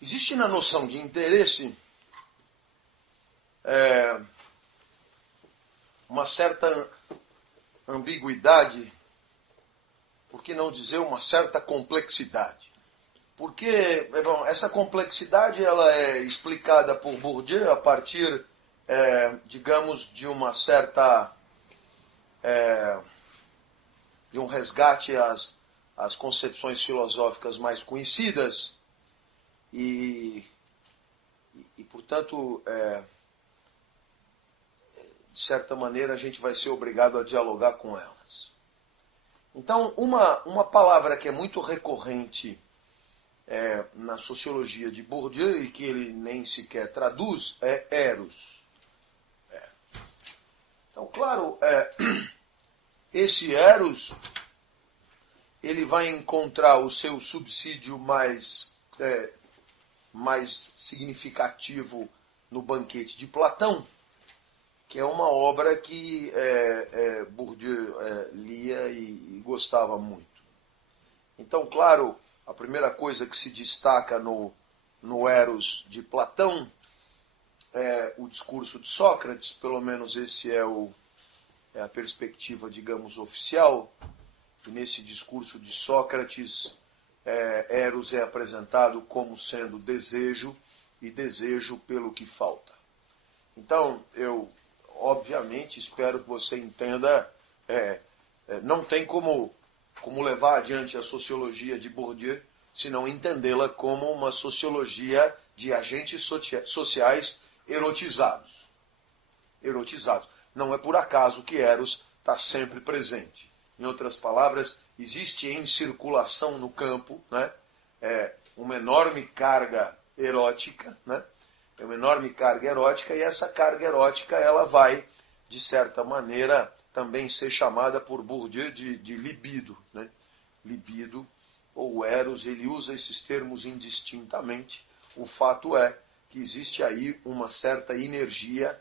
existe na noção de interesse uma certa ambiguidade, por que não dizer uma certa complexidade. Porque essa complexidade ela é explicada por Bourdieu a partir, digamos, de uma certa... de um resgate às concepções filosóficas mais conhecidas e portanto, de certa maneira, a gente vai ser obrigado a dialogar com elas. Então, uma palavra que é muito recorrente na sociologia de Bourdieu e que ele nem sequer traduz é eros. Então, claro, esse eros ele vai encontrar o seu subsídio mais significativo no Banquete de Platão, que é uma obra que Bourdieu lia e gostava muito. Então, claro, a primeira coisa que se destaca no Eros de Platão é o discurso de Sócrates, pelo menos esse é a perspectiva, digamos, oficial. E nesse discurso de Sócrates, Eros é apresentado como sendo desejo e desejo pelo que falta. Então, eu, obviamente, espero que você entenda, não tem como levar adiante a sociologia de Bourdieu se não entendê-la como uma sociologia de agentes sociais erotizados. Não é por acaso que Eros está sempre presente. Em outras palavras, existe em circulação no campo, né, uma enorme carga erótica, né, e essa carga erótica ela vai, de certa maneira, também ser chamada por Bourdieu de libido. Né? Libido, ou eros, ele usa esses termos indistintamente. O fato é que existe aí uma certa energia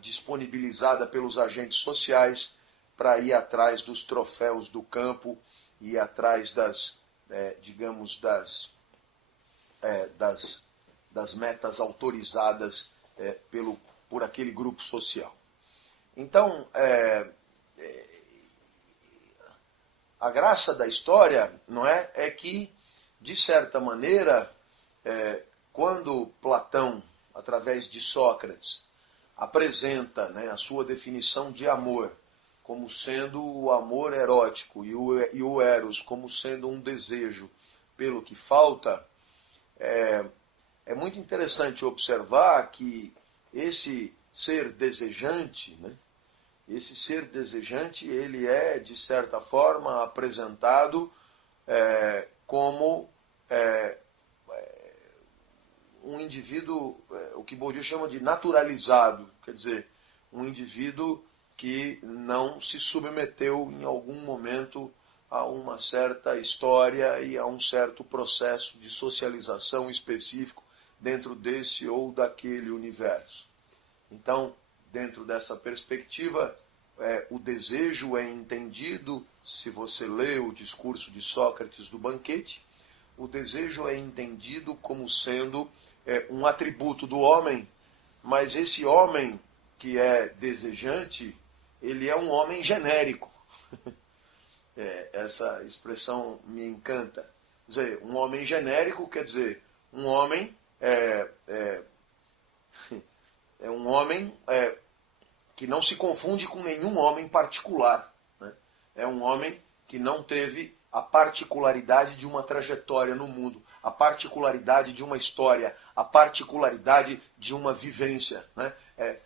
disponibilizada pelos agentes sociais para ir atrás dos troféus do campo, ir atrás das metas autorizadas por aquele grupo social. Então, a graça da história, não é que, de certa maneira, quando Platão, através de Sócrates, apresenta, né, a sua definição de amor como sendo o amor erótico e o eros como sendo um desejo pelo que falta, é muito interessante observar que esse ser desejante, né, ele é, de certa forma, apresentado como um indivíduo, o que Bourdieu chama de naturalizado, quer dizer, um indivíduo que não se submeteu em algum momento a uma certa história e a um certo processo de socialização específico dentro desse ou daquele universo. Então, dentro dessa perspectiva, o desejo é entendido, se você lê o discurso de Sócrates do banquete, o desejo é entendido como sendo um atributo do homem, mas esse homem que é desejante, ele é um homem genérico. Essa expressão me encanta. Quer dizer, um homem genérico quer dizer um homem um homem que não se confunde com nenhum homem particular. Né? É um homem que não teve a particularidade de uma trajetória no mundo, a particularidade de uma história, a particularidade de uma vivência. Né?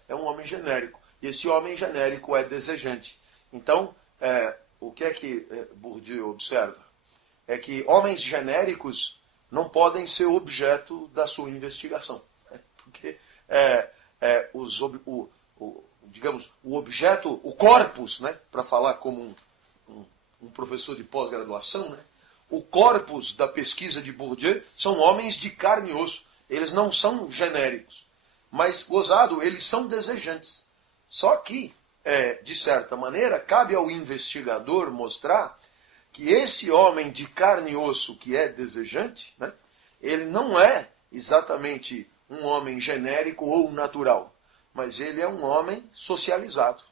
É um homem genérico. E esse homem genérico é desejante. Então, o que é que Bourdieu observa? É que homens genéricos não podem ser objeto da sua investigação. Né? Porque digamos, o objeto, o corpus, né? Para falar como um professor de pós-graduação, né? O corpus da pesquisa de Bourdieu são homens de carne e osso. Eles não são genéricos. Mas, gozado, eles são desejantes. Só que, de certa maneira, cabe ao investigador mostrar que esse homem de carne e osso que é desejante, né, ele não é exatamente um homem genérico ou natural, mas ele é um homem socializado.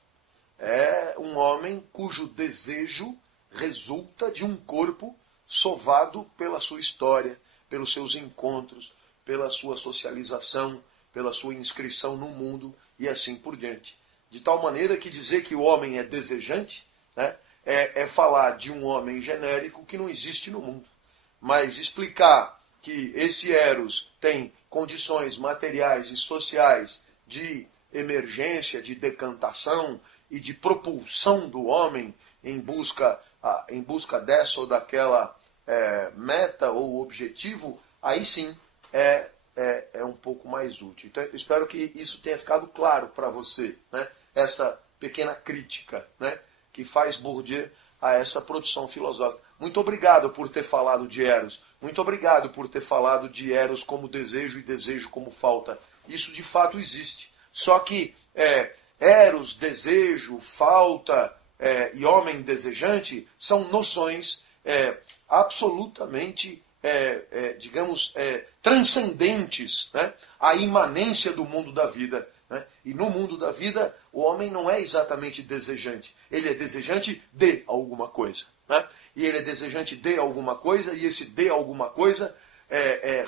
É um homem cujo desejo resulta de um corpo sovado pela sua história, pelos seus encontros, pela sua socialização, pela sua inscrição no mundo e assim por diante. De tal maneira que dizer que o homem é desejante, né, é falar de um homem genérico que não existe no mundo. Mas explicar que esse Eros tem condições materiais e sociais de emergência, de decantação e de propulsão do homem em busca dessa ou daquela meta ou objetivo, aí sim é um pouco mais útil. Então, eu espero que isso tenha ficado claro para você, né? Essa pequena crítica, né, que faz Bourdieu a essa produção filosófica. Muito obrigado por ter falado de Eros. Muito obrigado por ter falado de Eros como desejo e desejo como falta. Isso de fato existe. Só que Eros, desejo, falta e homem desejante são noções absolutamente, digamos, transcendentes, né, à imanência do mundo da vida. Né? E no mundo da vida, o homem não é exatamente desejante. Ele é desejante de alguma coisa. Né? E ele é desejante de alguma coisa, e esse de alguma coisa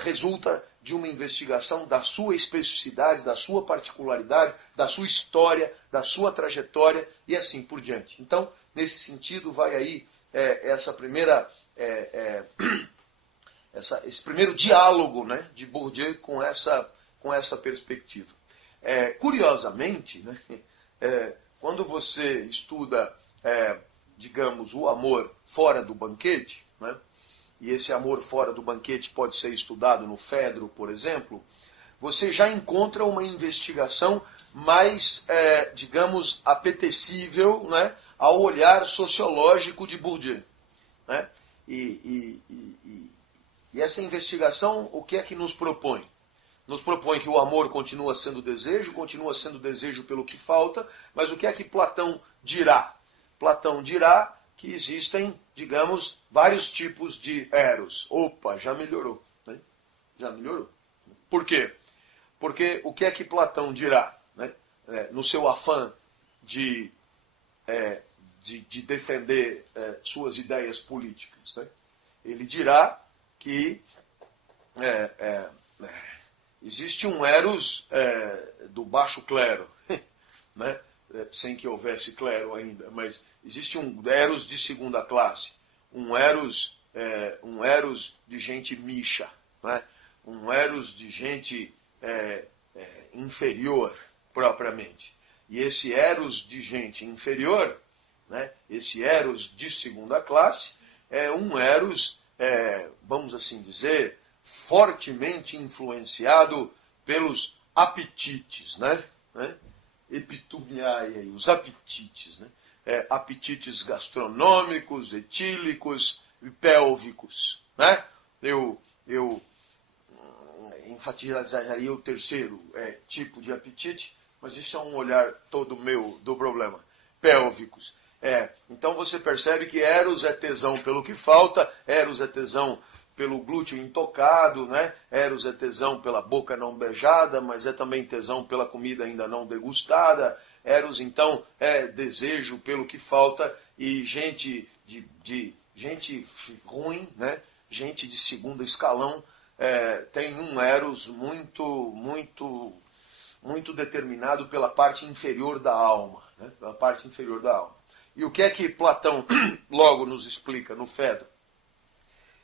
resulta de uma investigação da sua especificidade, da sua particularidade, da sua história, da sua trajetória e assim por diante. Então, nesse sentido, vai aí esse primeiro diálogo, né, de Bourdieu com essa perspectiva. Curiosamente, né, quando você estuda, digamos, o amor fora do banquete, né, e esse amor fora do banquete pode ser estudado no Fedro, por exemplo, você já encontra uma investigação mais, digamos, apetecível, né, ao olhar sociológico de Bourdieu. Né? E essa investigação, o que é que nos propõe? Nos propõe que o amor continua sendo desejo pelo que falta, mas o que é que Platão dirá? Platão dirá que existem, digamos, vários tipos de Eros. Opa, já melhorou. Né? Já melhorou. Por quê? Porque o que é que Platão dirá? Né? No seu afã de defender suas ideias políticas. Né? Ele dirá que existe um Eros do baixo clero, né? Sem que houvesse clero ainda, mas existe um Eros de segunda classe, um Eros de gente micha, né? Um Eros de gente inferior, propriamente. E esse Eros de gente inferior, né? Esse Eros de segunda classe, é um Eros, vamos assim dizer, fortemente influenciado pelos apetites, né? Epitumiai, os apetites, né? Apetites gastronômicos, etílicos e pélvicos, né? Eu enfatizaria o terceiro tipo de apetite, mas isso é um olhar todo meu do problema. Pélvicos. Então você percebe que Eros é tesão pelo que falta, Eros é tesão pelo glúteo intocado, né? Eros é tesão pela boca não beijada, mas é também tesão pela comida ainda não degustada. Eros, então, é desejo pelo que falta, e gente gente ruim, né? Gente de segundo escalão, tem um Eros muito determinado pela parte inferior da alma, né? Pela parte inferior da alma. E o que é que Platão logo nos explica no Fedro?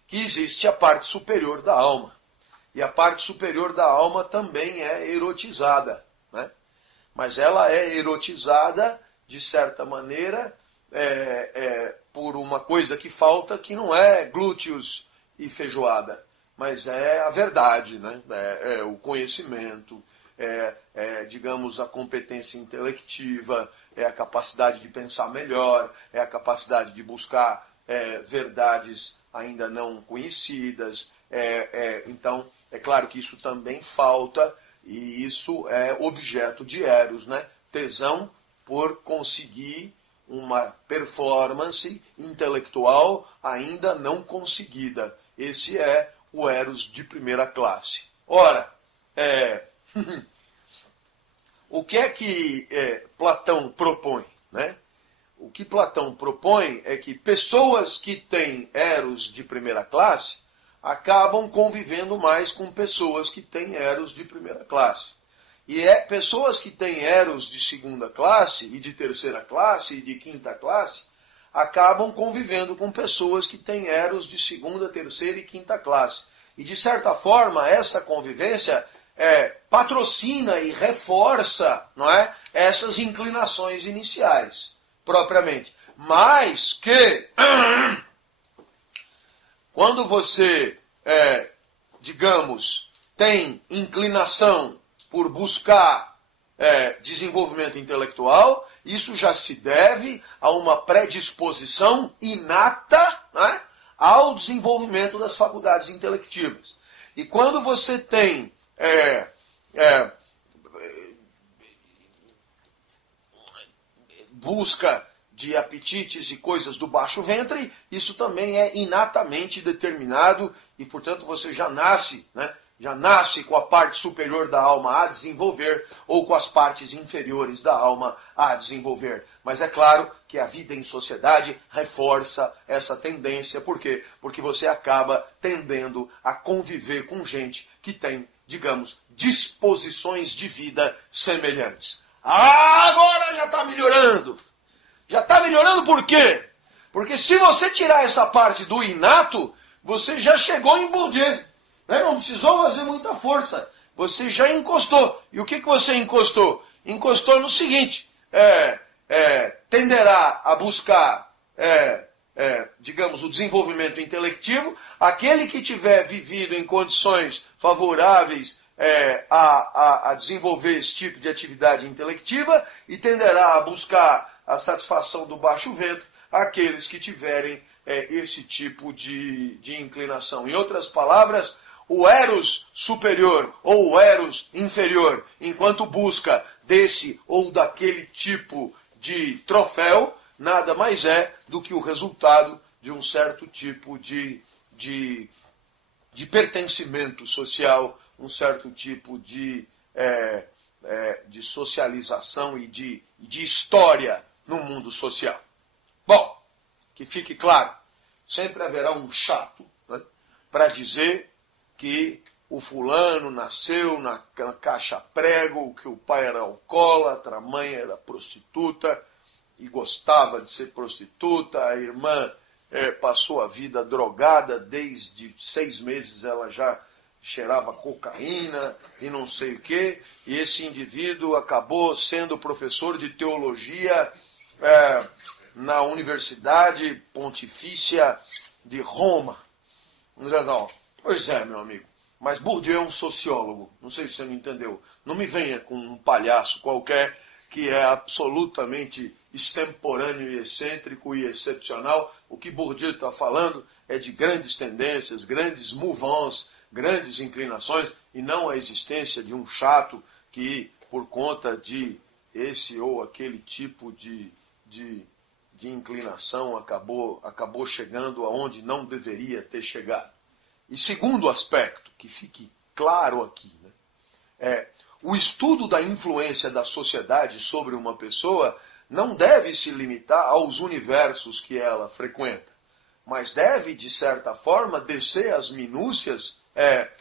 Que existe a parte superior da alma. E a parte superior da alma também é erotizada. Né? Mas ela é erotizada, de certa maneira, por uma coisa que falta, que não é glúteos e feijoada, mas é a verdade, né? É o conhecimento, digamos, a competência intelectiva, é a capacidade de pensar melhor, é a capacidade de buscar verdades ainda não conhecidas. Então, é claro que isso também falta, e isso é objeto de Eros, né? Tesão por conseguir uma performance intelectual ainda não conseguida. Esse é o Eros de primeira classe. Ora, o que é que Platão propõe, né? O que Platão propõe é que pessoas que têm Eros de primeira classe acabam convivendo mais com pessoas que têm Eros de primeira classe. E pessoas que têm Eros de segunda classe, e de terceira classe, e de quinta classe, acabam convivendo com pessoas que têm Eros de segunda, terceira e quinta classe. E, de certa forma, essa convivência patrocina e reforça, não é, essas inclinações iniciais, propriamente. Mas que, quando você, digamos, tem inclinação por buscar desenvolvimento intelectual, isso já se deve a uma predisposição inata, né, ao desenvolvimento das faculdades intelectivas. E quando você tem busca de apetites e coisas do baixo ventre, isso também é inatamente determinado e, portanto, você já nasce, né? Já nasce com a parte superior da alma a desenvolver ou com as partes inferiores da alma a desenvolver. Mas é claro que a vida em sociedade reforça essa tendência. Por quê? Porque você acaba tendendo a conviver com gente que tem, digamos, disposições de vida semelhantes. Agora já está melhorando. Já está melhorando por quê? Porque se você tirar essa parte do inato, você já chegou em Bourdieu. Não precisou fazer muita força. Você já encostou. E o que você encostou? Encostou no seguinte. Tenderá a buscar, digamos, o desenvolvimento intelectivo. Aquele que tiver vivido em condições favoráveis a desenvolver esse tipo de atividade intelectiva e tenderá a buscar a satisfação do baixo ventre aqueles que tiverem esse tipo de inclinação. Em outras palavras, o Eros superior ou o Eros inferior, enquanto busca desse ou daquele tipo de troféu, nada mais é do que o resultado de um certo tipo de pertencimento social, um certo tipo de socialização e de história no mundo social. Bom, que fique claro, sempre haverá um chato, né, para dizer que o fulano nasceu na caixa prego, que o pai era alcoólatra, a mãe era prostituta e gostava de ser prostituta, a irmã passou a vida drogada, desde 6 meses ela já cheirava cocaína e não sei o quê, e esse indivíduo acabou sendo professor de teologia na Universidade Pontifícia de Roma. Pois é, meu amigo, mas Bourdieu é um sociólogo, não sei se você me entendeu. Não me venha com um palhaço qualquer que é absolutamente extemporâneo e excêntrico e excepcional. O que Bourdieu está falando é de grandes tendências, grandes mouvements, grandes inclinações, e não a existência de um chato que, por conta de esse ou aquele tipo de inclinação, acabou chegando aonde não deveria ter chegado. E segundo aspecto, que fique claro aqui, né, o estudo da influência da sociedade sobre uma pessoa não deve se limitar aos universos que ela frequenta, mas deve, de certa forma, descer às minúcias,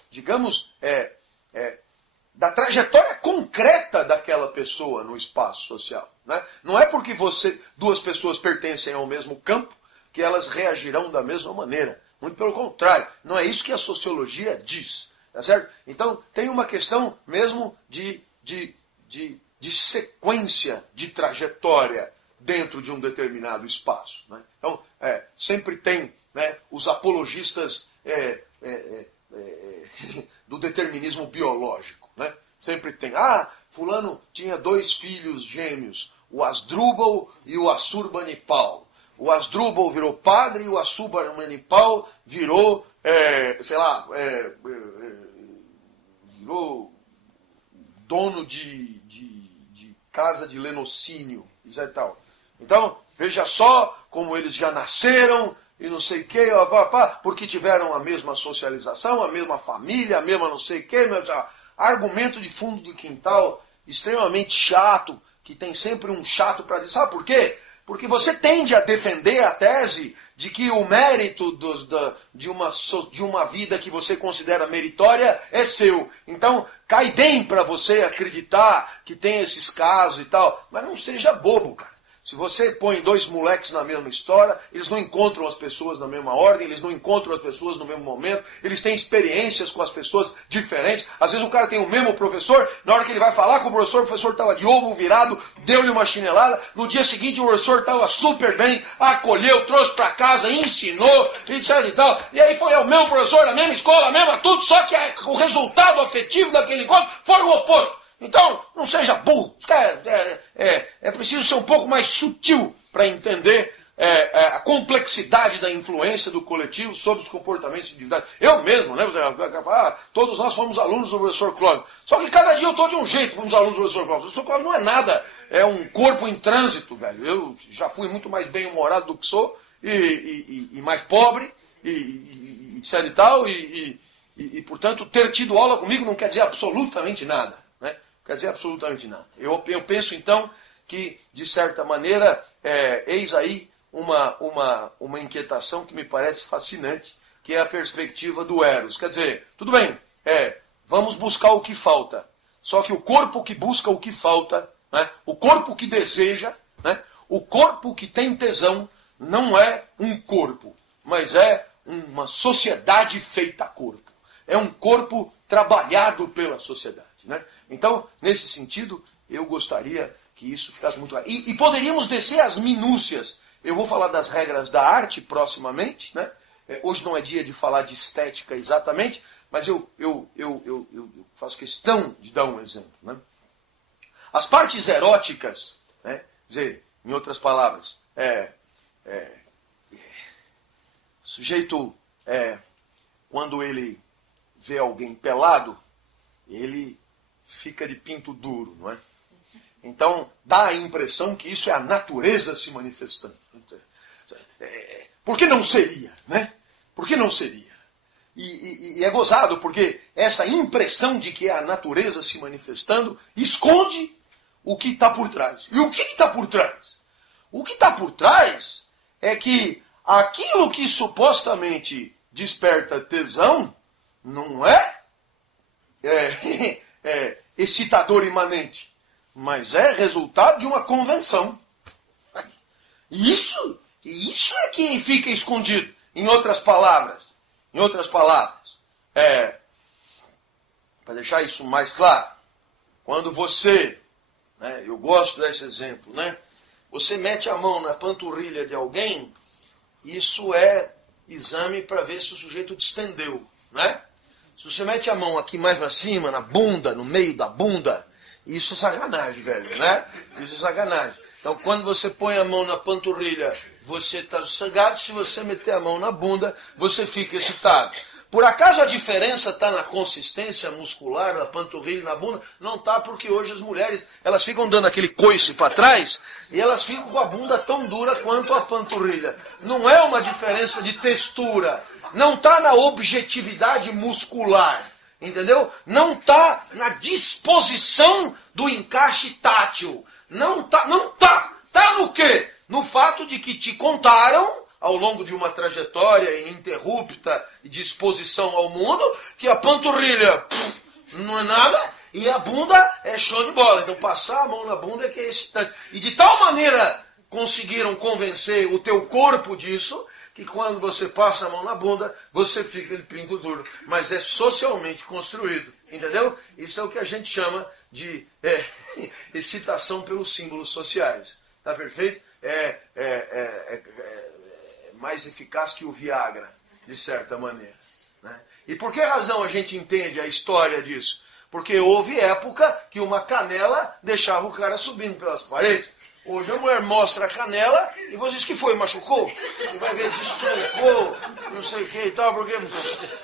digamos, da trajetória concreta daquela pessoa no espaço social. Né? Não é porque duas pessoas pertencem ao mesmo campo que elas reagirão da mesma maneira. Muito pelo contrário, não é isso que a sociologia diz. Tá certo? Então, tem uma questão mesmo de sequência de trajetória dentro de um determinado espaço. Né? Então, sempre tem, né, os apologistas do determinismo biológico. Né? Sempre tem. Fulano tinha 2 filhos gêmeos, o Asdrúbal e o Assurbanipal. O Asdrúbal virou padre e o Assurbanipal virou, virou dono de casa de lenocínio e tal. Então, Veja só como eles já nasceram e não sei o que, porque tiveram a mesma socialização, a mesma família, a mesma não sei o que, argumento de fundo do quintal extremamente chato, que tem sempre um chato para dizer, sabe por quê? Porque você tende a defender a tese de que o mérito de uma vida que você considera meritória é seu. Então, cai bem para você acreditar que tem esses casos e tal, mas não seja bobo, cara. Se você põe dois moleques na mesma história, eles não encontram as pessoas na mesma ordem, eles não encontram as pessoas no mesmo momento, eles têm experiências com as pessoas diferentes. Às vezes o cara tem o mesmo professor, na hora que ele vai falar com o professor estava de ovo virado, deu-lhe uma chinelada, no dia seguinte o professor estava super bem, acolheu, trouxe para casa, ensinou, etc e tal. E aí foi o mesmo professor, na mesma escola, mesma tudo, só que o resultado afetivo daquele encontro foi o oposto. Então, não seja burro. É preciso ser um pouco mais sutil para entender a complexidade da influência do coletivo sobre os comportamentos individuais. Eu mesmo, né? Todos nós fomos alunos do professor Clóvis. Só que cada dia eu estou de um jeito, fomos alunos do professor Clóvis. O professor Clóvis não é nada. É um corpo em trânsito, velho. Eu já fui muito mais bem-humorado do que sou, e mais pobre, e etc e tal, e, portanto, ter tido aula comigo não quer dizer absolutamente nada. Quer dizer absolutamente nada. Eu penso, então, que, de certa maneira, eis aí uma inquietação que me parece fascinante, que é a perspectiva do Eros. Quer dizer, tudo bem, vamos buscar o que falta. Só que o corpo que busca o que falta, né, o corpo que deseja, né, o corpo que tem tesão, não é um corpo, mas é uma sociedade feita corpo. É um corpo trabalhado pela sociedade. Né? Então, nesse sentido, eu gostaria que isso ficasse muito claro. E poderíamos descer às minúcias. Eu vou falar das regras da arte proximamente. Né? Hoje não é dia de falar de estética exatamente, mas eu faço questão de dar um exemplo. Né? As partes eróticas, né? Quer dizer, em outras palavras, o sujeito, quando ele vê alguém pelado, ele fica de pinto duro, não é? Então, dá a impressão que isso é a natureza se manifestando. Por que não seria, né? Por que não seria? E é gozado, porque essa impressão de que é a natureza se manifestando esconde o que está por trás. E o que está por trás? O que está por trás é que aquilo que supostamente desperta tesão não é excitador imanente, mas é resultado de uma convenção. E isso é que fica escondido. Em outras palavras, para deixar isso mais claro, quando você, né, eu gosto desse exemplo, né, você mete a mão na panturrilha de alguém, isso é exame para ver se o sujeito distendeu, né? Se você mete a mão aqui mais pra cima, na bunda, no meio da bunda, isso é sacanagem, velho, né? Isso é sacanagem. Então, quando você põe a mão na panturrilha, você está sossegado. Se você meter a mão na bunda, você fica excitado. Por acaso a diferença está na consistência muscular, na panturrilha e na bunda? Não está, porque hoje as mulheres, elas ficam dando aquele coice para trás e elas ficam com a bunda tão dura quanto a panturrilha. Não é uma diferença de textura. Não está na objetividade muscular. Entendeu? Não está na disposição do encaixe tátil. Não está. Está no quê? No fato de que te contaram, ao longo de uma trajetória ininterrupta de exposição ao mundo, que a panturrilha não é nada e a bunda é show de bola. Então passar a mão na bunda é que é excitante. E de tal maneira conseguiram convencer o teu corpo disso, que quando você passa a mão na bunda, você fica de pinto duro. Mas é socialmente construído. Entendeu? Isso é o que a gente chama de excitação pelos símbolos sociais. Tá perfeito? Mais eficaz que o Viagra, de certa maneira. Né? E por que razão a gente entende a história disso? Porque houve época que uma canela deixava o cara subindo pelas paredes. Hoje a mulher mostra a canela e você diz que foi, machucou? E vai ver, destroncou, não sei o que e tal, porque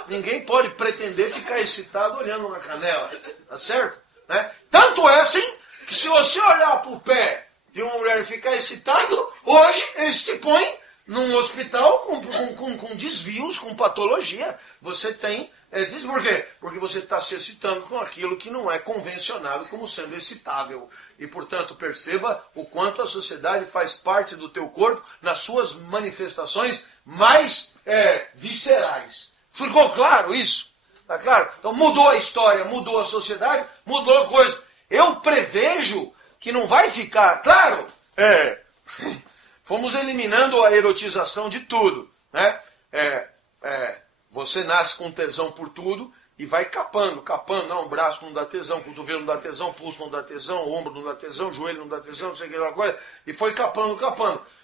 ninguém pode pretender ficar excitado olhando uma canela. Tá certo? Né? Tanto é assim que se você olhar para o pé de uma mulher ficar excitado, hoje eles te põem num hospital com desvios, com patologia. Você tem... diz por quê? Porque você está se excitando com aquilo que não é convencionado como sendo excitável. E, portanto, perceba o quanto a sociedade faz parte do teu corpo nas suas manifestações mais viscerais. Ficou claro isso? Tá claro? Então mudou a história, mudou a sociedade, mudou a coisa. Eu prevejo que não vai ficar... Claro, fomos eliminando a erotização de tudo, né? Você nasce com tesão por tudo e vai capando. Não, o braço não dá tesão, o cotovelo não dá tesão, o pulso não dá tesão, o ombro não dá tesão, o joelho não dá tesão, não sei o que, coisa. E foi capando.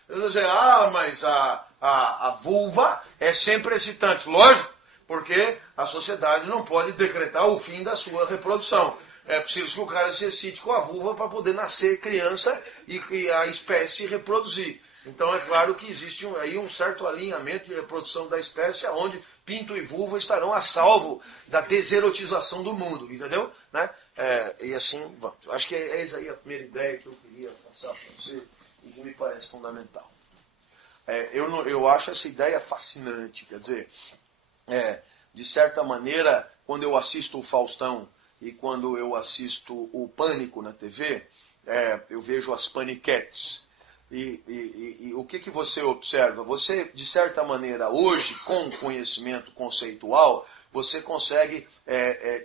Eu vou dizer, mas a vulva é sempre excitante. Lógico, porque a sociedade não pode decretar o fim da sua reprodução. É preciso que o cara se excite com a vulva para poder nascer criança e a espécie reproduzir. Então é claro que existe aí um certo alinhamento de reprodução da espécie, onde pinto e vulva estarão a salvo da deserotização do mundo, entendeu? Né? E assim, vamos. Acho que é essa aí a primeira ideia que eu queria passar para você e que me parece fundamental. Eu acho essa ideia fascinante, quer dizer, de certa maneira, quando eu assisto o Faustão e quando eu assisto o Pânico na TV, eu vejo as paniquetes. E o que você observa? Você, de certa maneira, hoje, com conhecimento conceitual, você consegue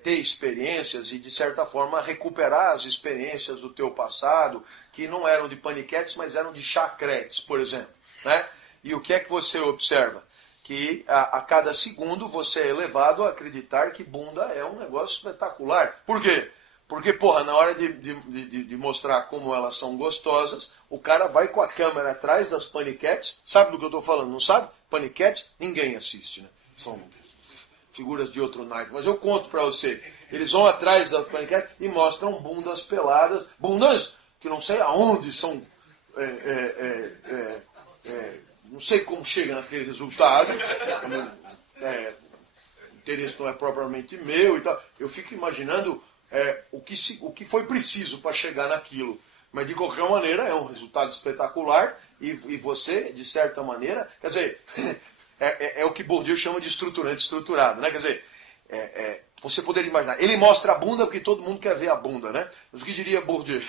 ter experiências e, de certa forma, recuperar as experiências do teu passado, que não eram de paniquetes, mas eram de chacretes, por exemplo. Né? E o que é que você observa? Que a cada segundo você é levado a acreditar que bunda é um negócio espetacular. Por quê? Porque, porra, na hora de mostrar como elas são gostosas, o cara vai com a câmera atrás das paniquetes. Sabe do que eu estou falando, não sabe? Paniquetes, ninguém assiste, né? São figuras de outro naipe. Mas eu conto para você. Eles vão atrás das paniquetes e mostram bundas peladas. Bundas que não sei aonde são... não sei como chega naquele resultado. O interesse não é propriamente meu e tal. Eu fico imaginando... o que foi preciso para chegar naquilo. Mas, de qualquer maneira, é um resultado espetacular e você, de certa maneira, quer dizer, é o que Bourdieu chama de estruturante estruturado, né? Quer dizer, você poderia imaginar, ele mostra a bunda porque todo mundo quer ver a bunda, né? Mas o que diria Bourdieu?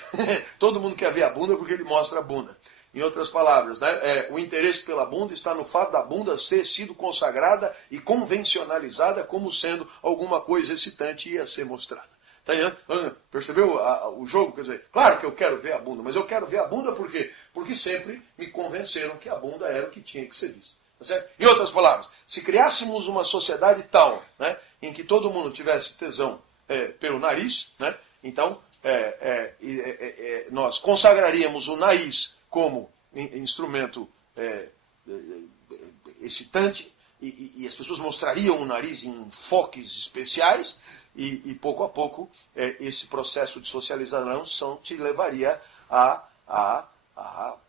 Todo mundo quer ver a bunda porque ele mostra a bunda. Em outras palavras, né? O interesse pela bunda está no fato da bunda ter sido consagrada e convencionalizada como sendo alguma coisa excitante e a ser mostrada. Tá entendendo? Percebeu o jogo? Quer dizer, claro que eu quero ver a bunda, mas eu quero ver a bunda por quê? Porque sempre me convenceram que a bunda era o que tinha que ser visto. Tá certo? Em outras palavras, se criássemos uma sociedade tal, né, em que todo mundo tivesse tesão pelo nariz, né, então nós consagraríamos o nariz como instrumento excitante e as pessoas mostrariam o nariz em enfoques especiais. E pouco a pouco, esse processo de socialização te levaria a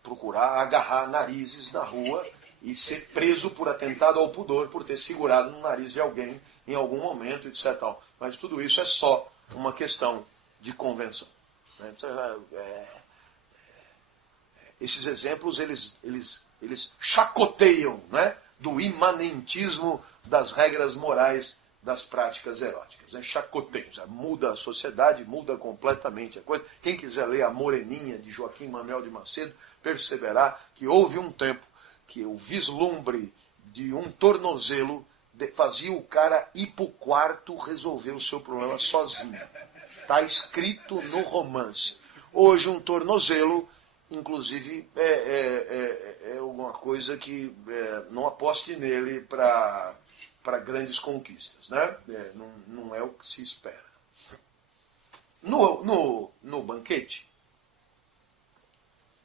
procurar agarrar narizes na rua e ser preso por atentado ao pudor, por ter segurado no nariz de alguém em algum momento, etc. Mas tudo isso é só uma questão de convenção. Né? Esses exemplos, eles chacoteiam, né, do imanentismo das regras morais das práticas eróticas. Né? Chacoteio, já muda a sociedade, muda completamente a coisa. Quem quiser ler A Moreninha, de Joaquim Manuel de Macedo, perceberá que houve um tempo que o vislumbre de um tornozelo fazia o cara ir para o quarto resolver o seu problema sozinho. Está escrito no romance. Hoje um tornozelo, inclusive, é alguma coisa que não aposte nele para grandes conquistas, né? Não é o que se espera. No banquete,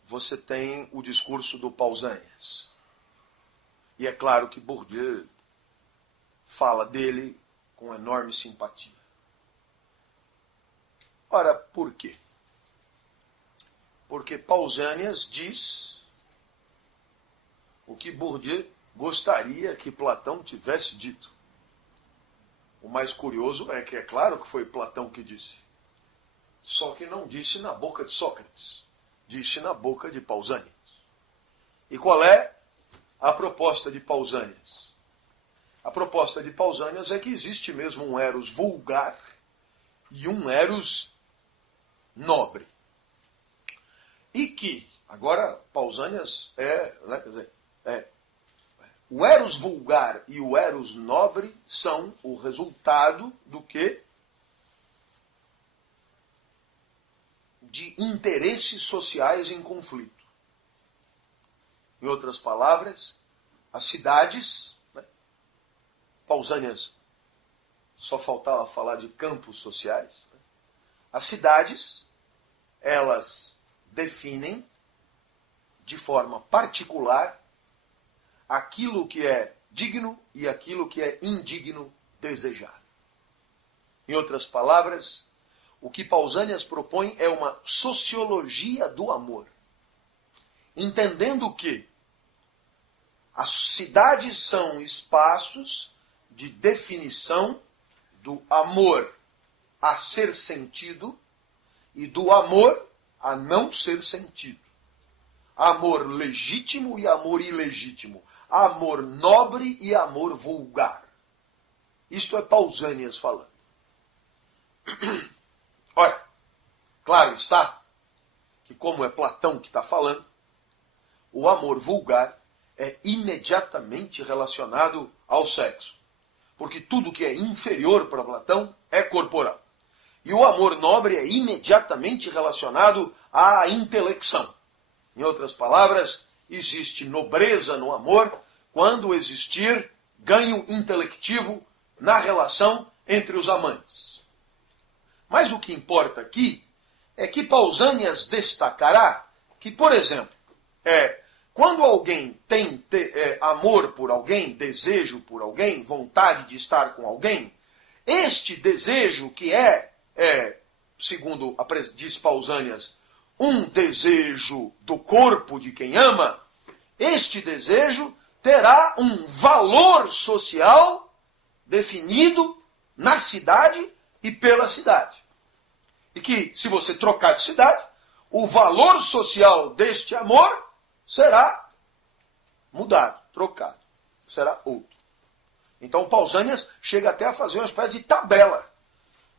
você tem o discurso do Pausanias. E é claro que Bourdieu fala dele com enorme simpatia. Ora, por quê? Porque Pausanias diz o que Bourdieu gostaria que Platão tivesse dito. O mais curioso é que é claro que foi Platão que disse. Só que não disse na boca de Sócrates. disse na boca de Pausanias. E qual é a proposta de Pausanias? A proposta de Pausanias é que existe mesmo um eros vulgar e um eros nobre. E que, agora, Pausanias o eros vulgar e o eros nobre são o resultado do quê? De interesses sociais em conflito. Em outras palavras, as cidades, Pausanias só faltava falar de campos sociais, as cidades, elas definem de forma particular aquilo que é digno e aquilo que é indigno desejar. Em outras palavras, o que Pausanias propõe é uma sociologia do amor. Entendendo que as cidades são espaços de definição do amor a ser sentido e do amor a não ser sentido. Amor legítimo e amor ilegítimo. Amor nobre e amor vulgar. Isto é Pausanias falando. Olha, claro está que, como é Platão que está falando, o amor vulgar é imediatamente relacionado ao sexo. Porque tudo que é inferior para Platão é corporal. E o amor nobre é imediatamente relacionado à intelecção. Em outras palavras, existe nobreza no amor quando existir ganho intelectivo na relação entre os amantes. Mas o que importa aqui é que Pausanias destacará que, por exemplo, quando alguém tem amor por alguém, desejo por alguém, vontade de estar com alguém, este desejo que segundo diz Pausanias, um desejo do corpo de quem ama, este desejo terá um valor social definido na cidade e pela cidade. E que, se você trocar de cidade, o valor social deste amor será mudado, trocado. Será outro. Então, Pausanias chega até a fazer uma espécie de tabela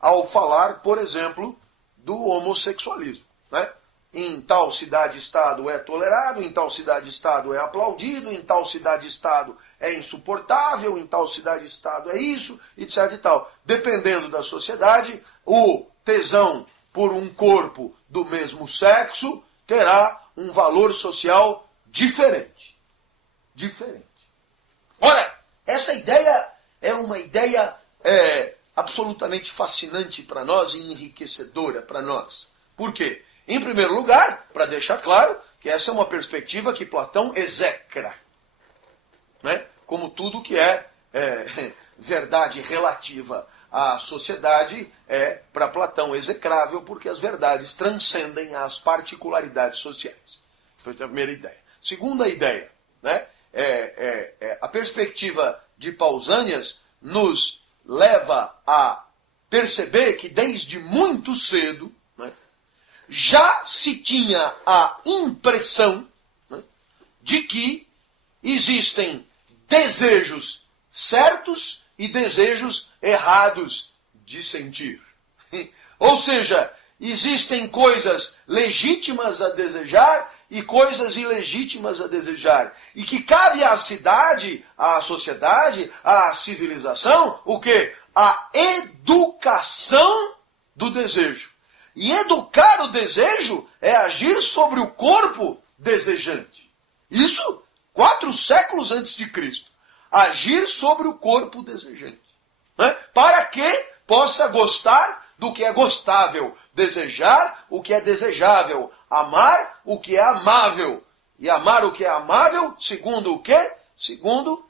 ao falar, por exemplo, do homossexualismo. Né? Em tal cidade-estado é tolerado, em tal cidade-estado é aplaudido, em tal cidade-estado é insuportável, em tal cidade-estado é isso, etc. e tal. Dependendo da sociedade, o tesão por um corpo do mesmo sexo terá um valor social diferente. Diferente. Ora, essa ideia é uma ideia absolutamente fascinante para nós e enriquecedora para nós. Por quê? Em primeiro lugar, para deixar claro que essa é uma perspectiva que Platão execra. Né? Como tudo que é verdade relativa à sociedade é, para Platão, execrável, porque as verdades transcendem as particularidades sociais. Essa é a primeira ideia. Segunda ideia, né? A perspectiva de Pausanias nos leva a perceber que desde muito cedo, né, já se tinha a impressão, né, de que existem desejos certos e desejos errados de sentir. Ou seja, existem coisas legítimas a desejar e coisas ilegítimas a desejar. E que cabe à cidade, à sociedade, à civilização, o quê? A educação do desejo. E educar o desejo é agir sobre o corpo desejante. Isso 4 séculos antes de Cristo. Agir sobre o corpo desejante. Né? Para que possa gostar do que é gostável, desejar o que é desejável, amar o que é amável. E amar o que é amável, segundo o quê? Segundo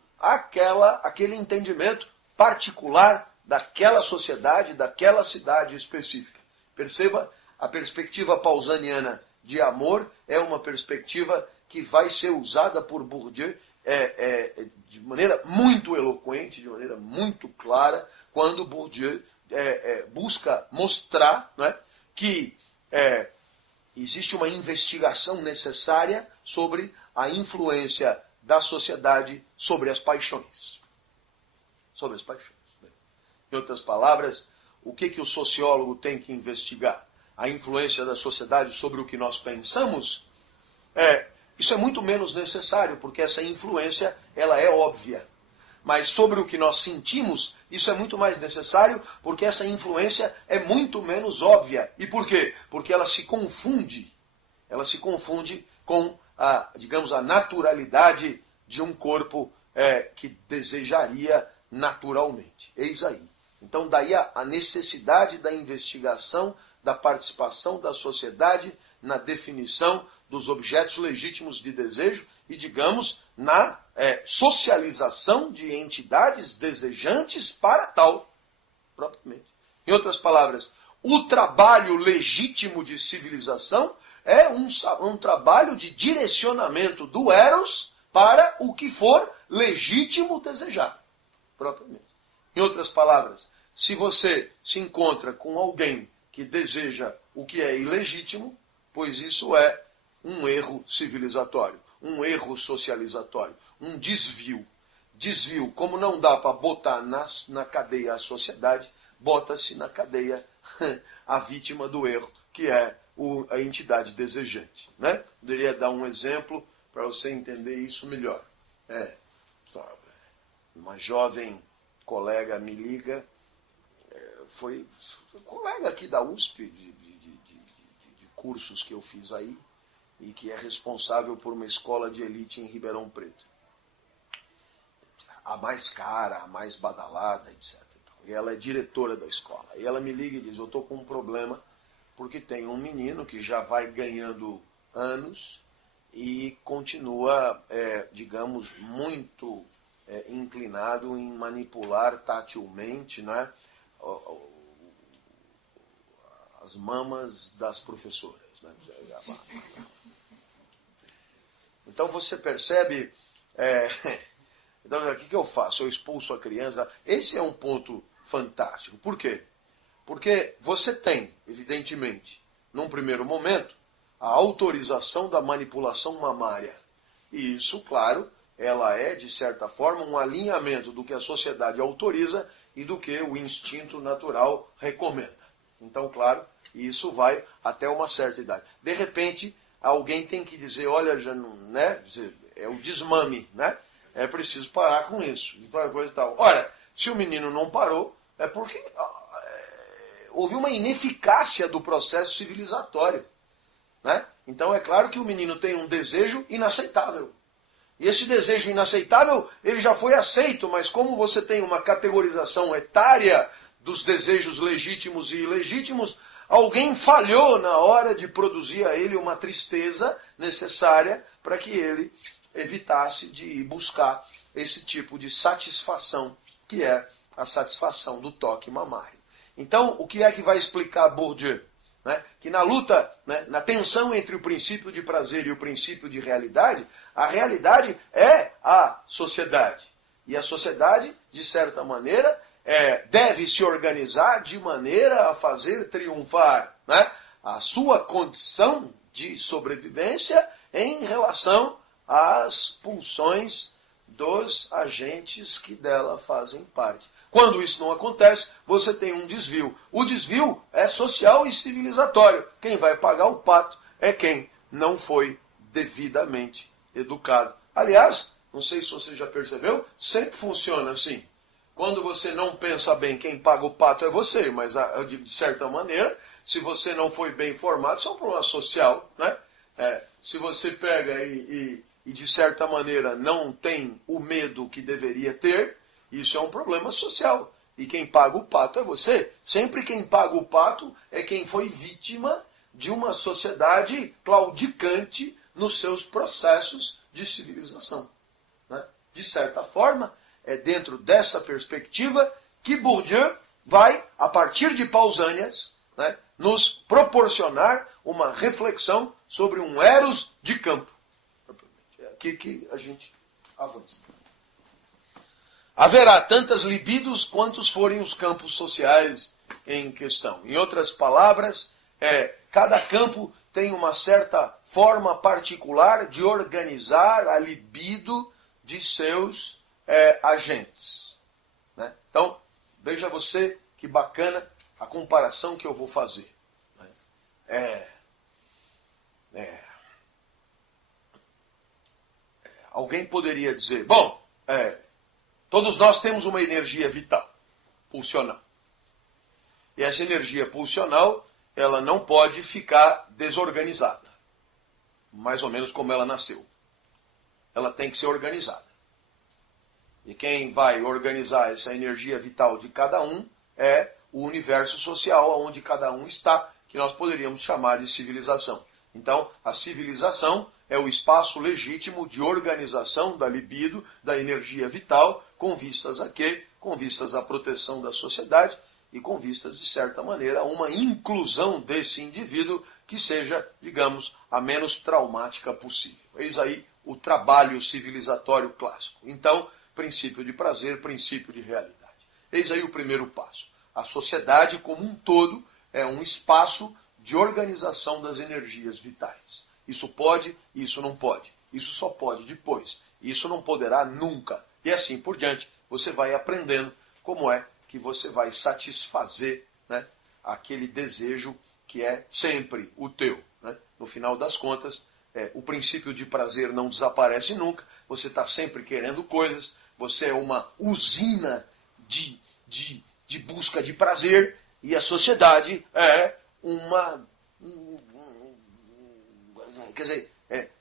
aquele entendimento particular daquela sociedade, daquela cidade específica. Perceba, a perspectiva pausaniana de amor é uma perspectiva que vai ser usada por Bourdieu de maneira muito eloquente, de maneira muito clara, quando Bourdieu busca mostrar, né, que existe uma investigação necessária sobre a influência da sociedade sobre as paixões. Sobre as paixões. Em outras palavras, o que o sociólogo tem que investigar? A influência da sociedade sobre o que nós pensamos? Isso é muito menos necessário, porque essa influência ela é óbvia. Mas sobre o que nós sentimos, isso é muito mais necessário, porque essa influência é muito menos óbvia. E por quê? Porque ela se confunde. Ela se confunde com a naturalidade de um corpo que desejaria naturalmente. Eis aí. Então, daí a necessidade da investigação, da participação da sociedade na definição dos objetos legítimos de desejo e, digamos, na socialização de entidades desejantes para tal, propriamente. Em outras palavras, o trabalho legítimo de civilização é um trabalho de direcionamento do Eros para o que for legítimo desejar, propriamente. Em outras palavras, se você se encontra com alguém que deseja o que é ilegítimo, pois isso é um erro civilizatório, um erro socializatório, um desvio. Desvio, como não dá para botar na cadeia a sociedade, bota-se na cadeia a vítima do erro, que é a entidade desejante. Né? Poderia dar um exemplo para você entender isso melhor. Uma jovem colega me liga, foi colega aqui da USP, de cursos que eu fiz aí, e que é responsável por uma escola de elite em Ribeirão Preto. A mais cara, a mais badalada, etc. E ela é diretora da escola. E ela me liga e diz, eu estou com um problema, porque tem um menino que já vai ganhando anos e continua, digamos, muito inclinado em manipular tatilmente, né, as mamas das professoras. Né? Então você percebe, então o que eu faço? Eu expulso a criança. Esse é um ponto fantástico. Por quê? Porque você tem, evidentemente, num primeiro momento, a autorização da manipulação mamária. E isso, claro, ela é, de certa forma, um alinhamento do que a sociedade autoriza e do que o instinto natural recomenda. Então, claro, isso vai até uma certa idade. De repente, alguém tem que dizer, olha, já não, né? É o desmame, né? É preciso parar com isso. Coisa e tal. Ora, se o menino não parou, é porque houve uma ineficácia do processo civilizatório. Né? Então é claro que o menino tem um desejo inaceitável. E esse desejo inaceitável, ele já foi aceito, mas como você tem uma categorização etária dos desejos legítimos e ilegítimos, alguém falhou na hora de produzir a ele uma tristeza necessária para que ele evitasse de ir buscar esse tipo de satisfação, que é a satisfação do toque mamário. Então, o que é que vai explicar Bourdieu? Né? Que na luta, né, na tensão entre o princípio de prazer e o princípio de realidade, a realidade é a sociedade. E a sociedade, de certa maneira, deve se organizar de maneira a fazer triunfar, né, a sua condição de sobrevivência em relação às pulsões dos agentes que dela fazem parte. Quando isso não acontece, você tem um desvio. O desvio é social e civilizatório. Quem vai pagar o pato é quem não foi devidamente educado. Aliás, não sei se você já percebeu, sempre funciona assim. Quando você não pensa bem, quem paga o pato é você, mas de certa maneira, se você não foi bem formado, isso é um problema social. Né? Se você pega e de certa maneira não tem o medo que deveria ter, isso é um problema social. E quem paga o pato é você. Sempre quem paga o pato é quem foi vítima de uma sociedade claudicante nos seus processos de civilização. Né? De certa forma, é dentro dessa perspectiva que Bourdieu vai, a partir de Pausanias, né, nos proporcionar uma reflexão sobre um eros de campo. É aqui que a gente avança. Haverá tantas libidos quantos forem os campos sociais em questão. Em outras palavras, cada campo tem uma certa forma particular de organizar a libido de seus agentes. Né? Então, veja você que bacana a comparação que eu vou fazer. Alguém poderia dizer, bom, todos nós temos uma energia vital, pulsional. E essa energia pulsional, ela não pode ficar desorganizada. Mais ou menos como ela nasceu. Ela tem que ser organizada. E quem vai organizar essa energia vital de cada um é o universo social onde cada um está, que nós poderíamos chamar de civilização. Então, a civilização é o espaço legítimo de organização da libido, da energia vital, com vistas a quê? Com vistas à proteção da sociedade e com vistas, de certa maneira, a uma inclusão desse indivíduo que seja, digamos, a menos traumática possível. Eis aí o trabalho civilizatório clássico. Então, princípio de prazer, princípio de realidade. Eis aí o primeiro passo. A sociedade como um todo é um espaço de organização das energias vitais. Isso pode, isso não pode. Isso só pode depois. Isso não poderá nunca. E assim por diante, você vai aprendendo como é que você vai satisfazer, né, aquele desejo que é sempre o teu. Né? No final das contas, o princípio de prazer não desaparece nunca. Você está sempre querendo coisas. Você é uma usina de busca de prazer. E a sociedade é uma... Quer dizer,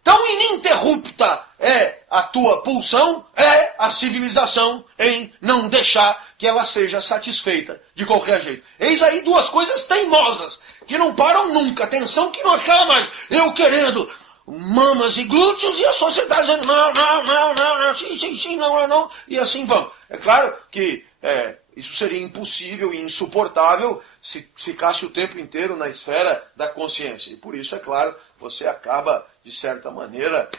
tão ininterrupta é a tua pulsão, é a civilização em não deixar que ela seja satisfeita de qualquer jeito. Eis aí duas coisas teimosas, que não param nunca. Atenção que não acaba mais. Eu querendo mamas e glúteos e a sociedade dizendo não, sim, não. E assim vamos. É claro que isso seria impossível e insuportável se ficasse o tempo inteiro na esfera da consciência. E por isso, é claro, você acaba, de certa maneira,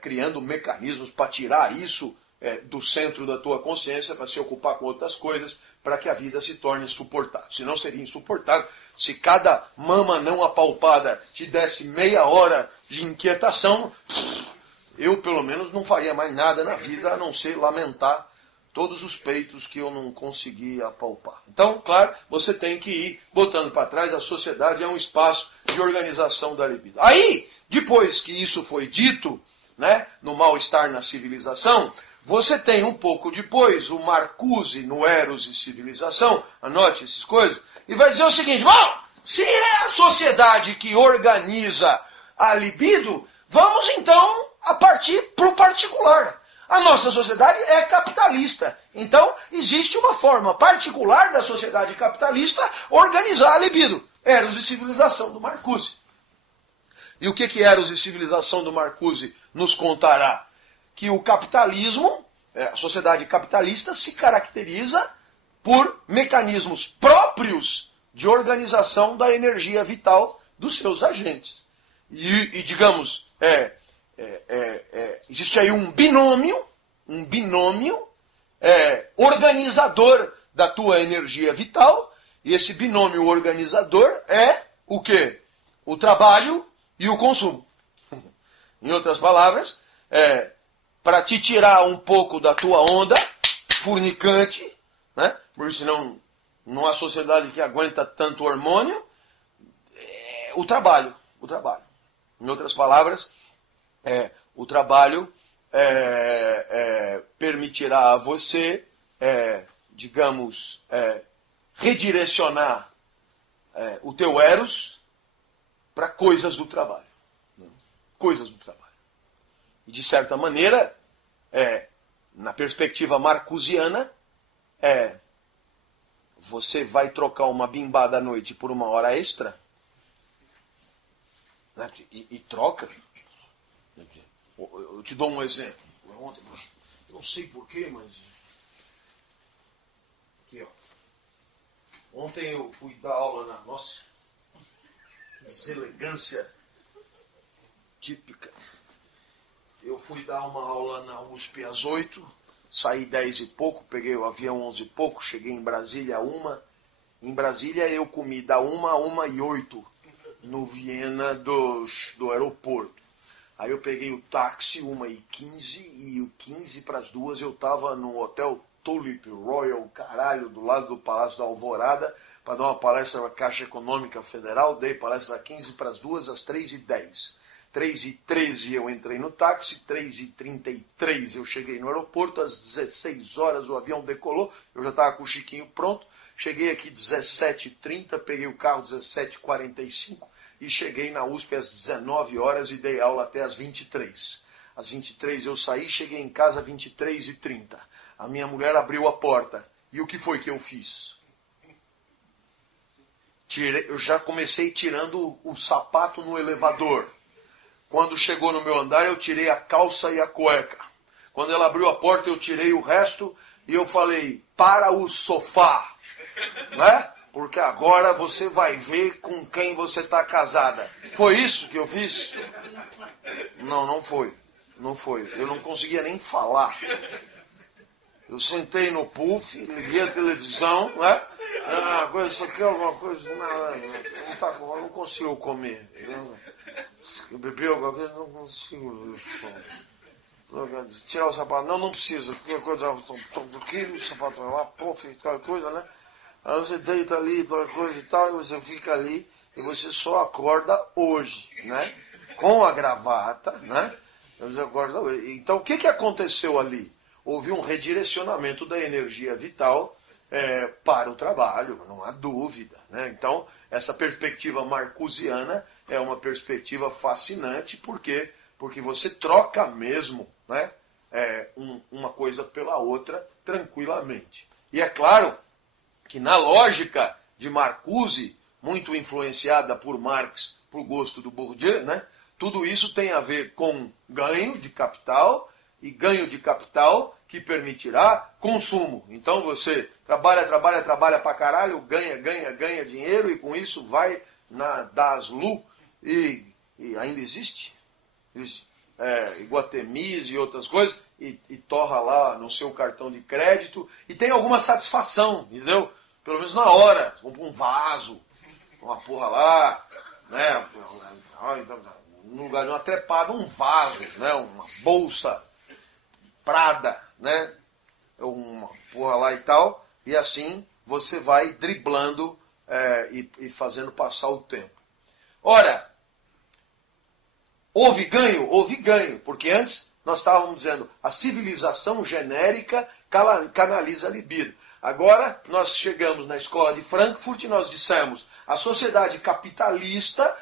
criando mecanismos para tirar isso do centro da tua consciência, para se ocupar com outras coisas, para que a vida se torne suportável. Senão seria insuportável se cada mama não apalpada te desse meia hora de inquietação. Eu, pelo menos, não faria mais nada na vida a não ser lamentar todos os peitos que eu não consegui apalpar. Então, claro, você tem que ir botando para trás. A sociedade é um espaço de organização da libido. Aí, depois que isso foi dito, né, no mal-estar na civilização, você tem um pouco depois o Marcuse no Eros e Civilização, anote essas coisas, e vai dizer o seguinte, bom, se é a sociedade que organiza a libido, vamos então a partir para o particular. A nossa sociedade é capitalista. Então, existe uma forma particular da sociedade capitalista organizar a libido. Eros e Civilização, do Marcuse. E o que Eros e Civilização do Marcuse nos contará? Que o capitalismo, a sociedade capitalista, se caracteriza por mecanismos próprios de organização da energia vital dos seus agentes. E digamos, existe aí um binômio organizador da tua energia vital, e esse binômio organizador é o quê? O trabalho e o consumo. Em outras palavras, para te tirar um pouco da tua onda fornicante, né? Porque senão não há sociedade que aguenta tanto hormônio, o trabalho. Em outras palavras, o trabalho permitirá a você, digamos, redirecionar o teu Eros para coisas do trabalho. Né? Coisas do trabalho. E, de certa maneira, na perspectiva marcusiana, você vai trocar uma bimbada à noite por uma hora extra, né? E troca. Eu te dou um exemplo. Ontem, eu não sei porquê, mas... Aqui, ó. Ontem eu fui dar aula na... Nossa, que deselegância típica. Eu fui dar uma aula na USP às 8, saí 10 e pouco, peguei o avião 11 e pouco, cheguei em Brasília 1. Em Brasília eu comi da 1 a 1h08. no Viena do aeroporto. Aí eu peguei o táxi, 1h15, e 15 para as 2 eu estava no Hotel Tulip Royal, caralho, do lado do Palácio da Alvorada, para dar uma palestra na Caixa Econômica Federal. Dei palestra às 15 para as 2, às 3h10. 3h13 eu entrei no táxi, 3h33 eu cheguei no aeroporto, às 16 horas o avião decolou, eu já estava com o Chiquinho pronto, cheguei aqui 17h30, peguei o carro 17h45 e cheguei na USP às 19 horas e dei aula até às 23. Às 23 eu saí, cheguei em casa às 23h30. A minha mulher abriu a porta. E o que foi que eu fiz? Eu já comecei tirando o sapato no elevador. Quando chegou no meu andar, eu tirei a calça e a cueca. Quando ela abriu a porta, eu tirei o resto e eu falei, para o sofá. Né? Porque agora você vai ver com quem você está casada. Foi isso que eu fiz? Não, não foi. Não foi. Eu não conseguia nem falar. Eu sentei no puff, liguei a televisão, né? Isso aqui é alguma coisa. Não, tá, eu não consigo comer. Eu bebi alguma coisa, não consigo. Tirar o sapato. Não, não precisa. Qualquer coisa, o sapato lá, puff, tal coisa, né? Aí você deita ali, tal coisa e tal, e você fica ali, e você só acorda hoje, né? Com a gravata, né? Você acorda hoje. Então, o que aconteceu ali? Houve um redirecionamento da energia vital para o trabalho, não há dúvida, né? Então, essa perspectiva marcusiana é uma perspectiva fascinante, porque você troca mesmo, né? Uma coisa pela outra tranquilamente. E é claro que na lógica de Marcuse, muito influenciada por Marx, por gosto do Bourdieu, né? Tudo isso tem a ver com ganho de capital, e ganho de capital que permitirá consumo. Então você trabalha pra caralho, ganha dinheiro, e com isso vai na Daslu, e ainda existe? Iguatemis e outras coisas, e torra lá no seu cartão de crédito, e tem alguma satisfação, entendeu? Pelo menos na hora, um vaso, uma porra lá, né? No lugar de uma trepada, um vaso, né? Uma bolsa Prada, né? Uma porra lá e tal, e assim você vai driblando e fazendo passar o tempo. Ora, houve ganho? Houve ganho, porque antes nós estávamos dizendo a civilização genérica canaliza a libido. Agora nós chegamos na escola de Frankfurt e nós dissemos a sociedade capitalista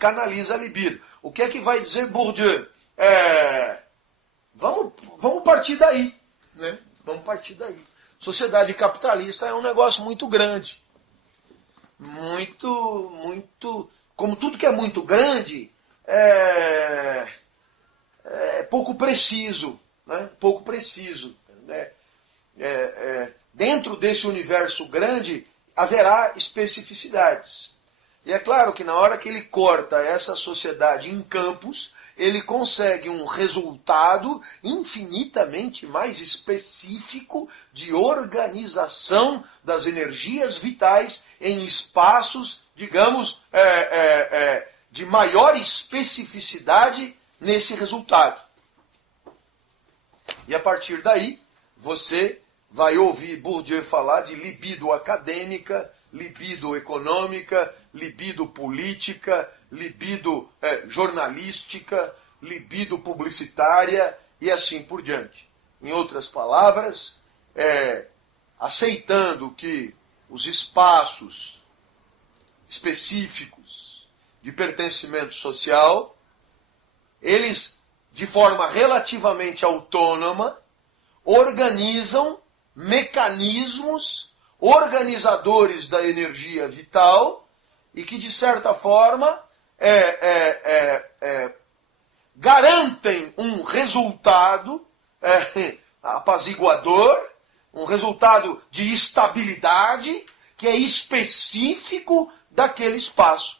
canaliza a libido. O que é que vai dizer Bourdieu? Vamos partir daí, né? Vamos partir daí. Sociedade capitalista é um negócio muito grande. Muito... Como tudo que é muito grande, é pouco preciso. Né? Pouco preciso. Né? Dentro desse universo grande, haverá especificidades. E é claro que na hora que ele corta essa sociedade em campos, ele consegue um resultado infinitamente mais específico de organização das energias vitais em espaços, digamos, de maior especificidade nesse resultado. E a partir daí, você vai ouvir Bourdieu falar de libido acadêmica, libido econômica, libido política, libido jornalística, libido publicitária e assim por diante. Em outras palavras, aceitando que os espaços específicos de pertencimento social, eles, de forma relativamente autônoma, organizam mecanismos organizadores da energia vital e que, de certa forma, garantem um resultado apaziguador, um resultado de estabilidade que é específico daquele espaço.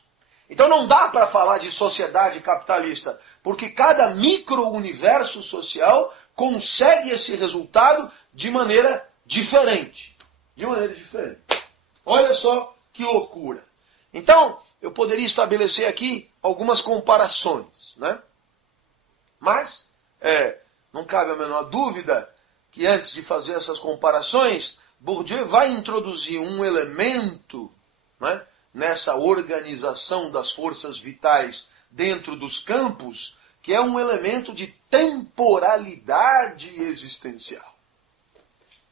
Então não dá para falar de sociedade capitalista, porque cada micro-universo social consegue esse resultado de maneira diferente. De maneira diferente. Olha só que loucura. Então, eu poderia estabelecer aqui algumas comparações, né? Mas, não cabe a menor dúvida que antes de fazer essas comparações, Bourdieu vai introduzir um elemento, né, nessa organização das forças vitais dentro dos campos, que é um elemento de temporalidade existencial.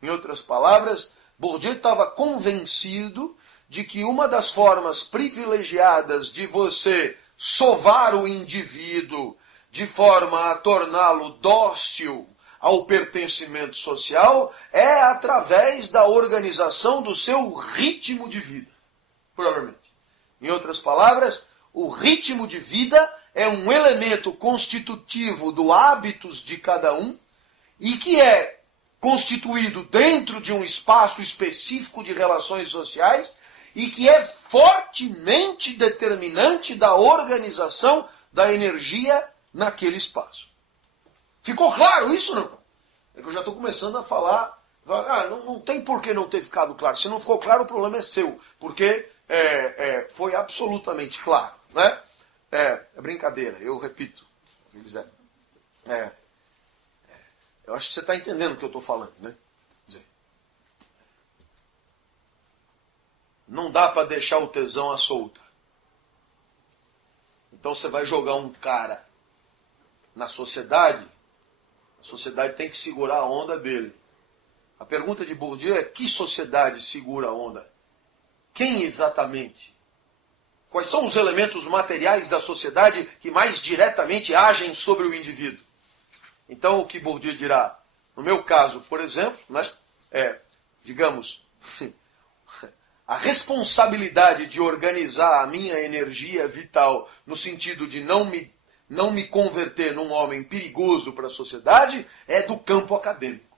Em outras palavras, Bourdieu estava convencido de que uma das formas privilegiadas de você sovar o indivíduo de forma a torná-lo dócil ao pertencimento social é através da organização do seu ritmo de vida, provavelmente. Em outras palavras, o ritmo de vida é um elemento constitutivo do hábitos de cada um e que é constituído dentro de um espaço específico de relações sociais e que é fortemente determinante da organização da energia naquele espaço. Ficou claro isso, não? É que eu já estou começando a falar. Não tem por que não ter ficado claro. Se não ficou claro, o problema é seu. Porque foi absolutamente claro. Né? É brincadeira, eu repito. Se quiser. Eu acho que você está entendendo o que eu estou falando, né? Quer dizer, não dá para deixar o tesão à solta. Então você vai jogar um cara na sociedade, a sociedade tem que segurar a onda dele. A pergunta de Bourdieu é: que sociedade segura a onda? Quem exatamente? Quais são os elementos materiais da sociedade que mais diretamente agem sobre o indivíduo? Então, o que Bourdieu dirá? No meu caso, por exemplo, né, digamos, a responsabilidade de organizar a minha energia vital no sentido de não me converter num homem perigoso para a sociedade é do campo acadêmico.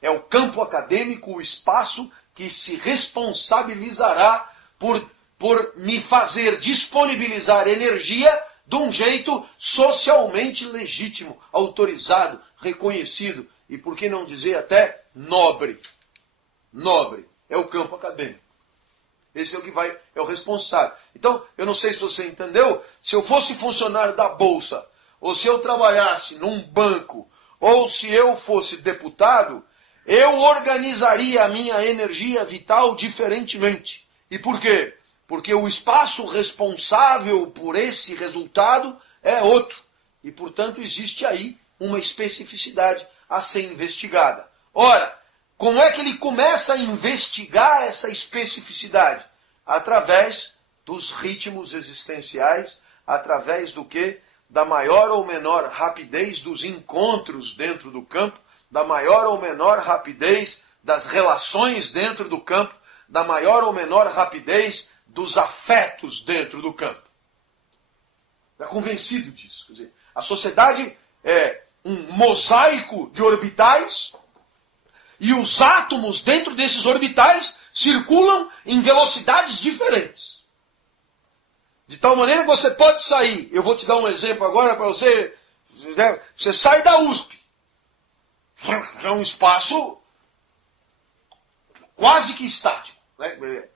É o campo acadêmico o espaço que se responsabilizará por me fazer disponibilizar energia de um jeito socialmente legítimo, autorizado, reconhecido e, por que não dizer até, nobre. Nobre é o campo acadêmico. Esse é o que é o responsável. Então, eu não sei se você entendeu, se eu fosse funcionário da Bolsa, ou se eu trabalhasse num banco, ou se eu fosse deputado, eu organizaria a minha energia vital diferentemente. E por quê? Porque o espaço responsável por esse resultado é outro. E, portanto, existe aí uma especificidade a ser investigada. Ora, como é que ele começa a investigar essa especificidade? Através dos ritmos existenciais, através do quê? Da maior ou menor rapidez dos encontros dentro do campo, da maior ou menor rapidez das relações dentro do campo, da maior ou menor rapidez dos afetos dentro do campo. Está convencido disso. Quer dizer, a sociedade é um mosaico de orbitais e os átomos dentro desses orbitais circulam em velocidades diferentes. De tal maneira que você pode sair. Eu vou te dar um exemplo agora para você. Você sai da USP. É um espaço quase que estático. Né?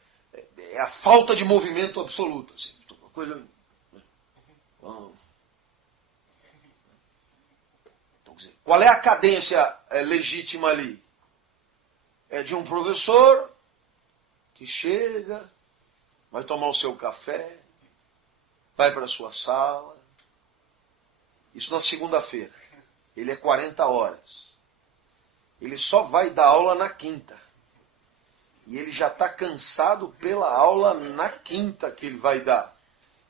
É a falta de movimento absoluto. Assim, uma coisa... Então, qual é a cadência legítima ali? É de um professor que chega, vai tomar o seu café, vai para a sua sala. Isso na segunda-feira. Ele é 40 horas. Ele só vai dar aula na quinta. E ele já está cansado pela aula na quinta que ele vai dar.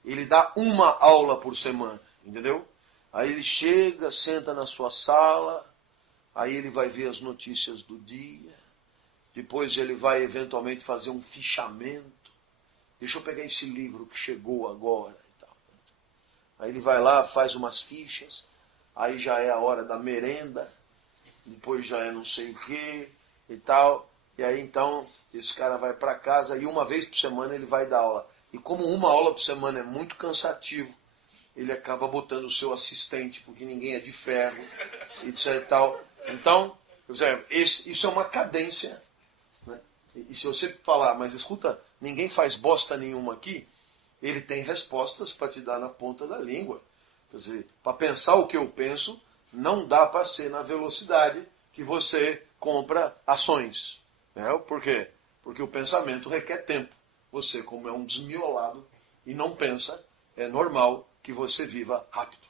Ele dá uma aula por semana, entendeu? Aí ele chega, senta na sua sala, aí ele vai ver as notícias do dia, depois ele vai eventualmente fazer um fichamento. Deixa eu pegar esse livro que chegou agora. E tal. Aí ele vai lá, faz umas fichas, aí já é a hora da merenda, depois já é não sei o quê e tal. E aí então esse cara vai para casa e uma vez por semana ele vai dar aula. E como uma aula por semana é muito cansativo, ele acaba botando o seu assistente, porque ninguém é de ferro, etc e tal. Então, isso é uma cadência, né, E se você falar, mas escuta, ninguém faz bosta nenhuma aqui, ele tem respostas para te dar na ponta da língua. Quer dizer, para pensar o que eu penso, não dá para ser na velocidade que você compra ações. Né? Por quê? Porque o pensamento requer tempo. Você, como é um desmiolado e não pensa, é normal que você viva rápido.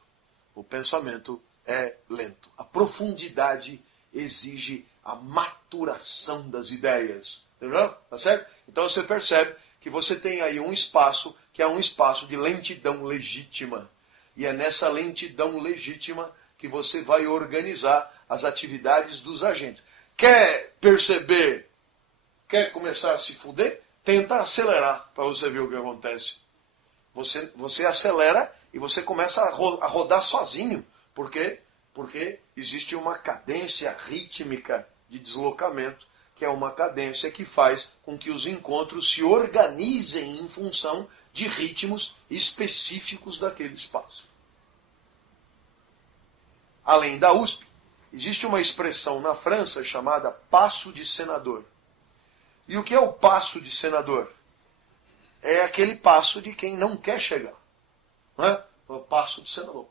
O pensamento é lento. A profundidade exige a maturação das ideias. Entendeu? Tá certo? Então você percebe que você tem aí um espaço que é um espaço de lentidão legítima. E é nessa lentidão legítima que você vai organizar as atividades dos agentes. Quer perceber? Quer começar a se fuder? Tenta acelerar para você ver o que acontece. Você acelera e você começa a rodar sozinho. Por quê? Porque existe uma cadência rítmica de deslocamento, que é uma cadência que faz com que os encontros se organizem em função de ritmos específicos daquele espaço. Além da USP, existe uma expressão na França chamada passo de senador. E o que é o passo de senador? É aquele passo de quem não quer chegar. Não é? O passo de senador.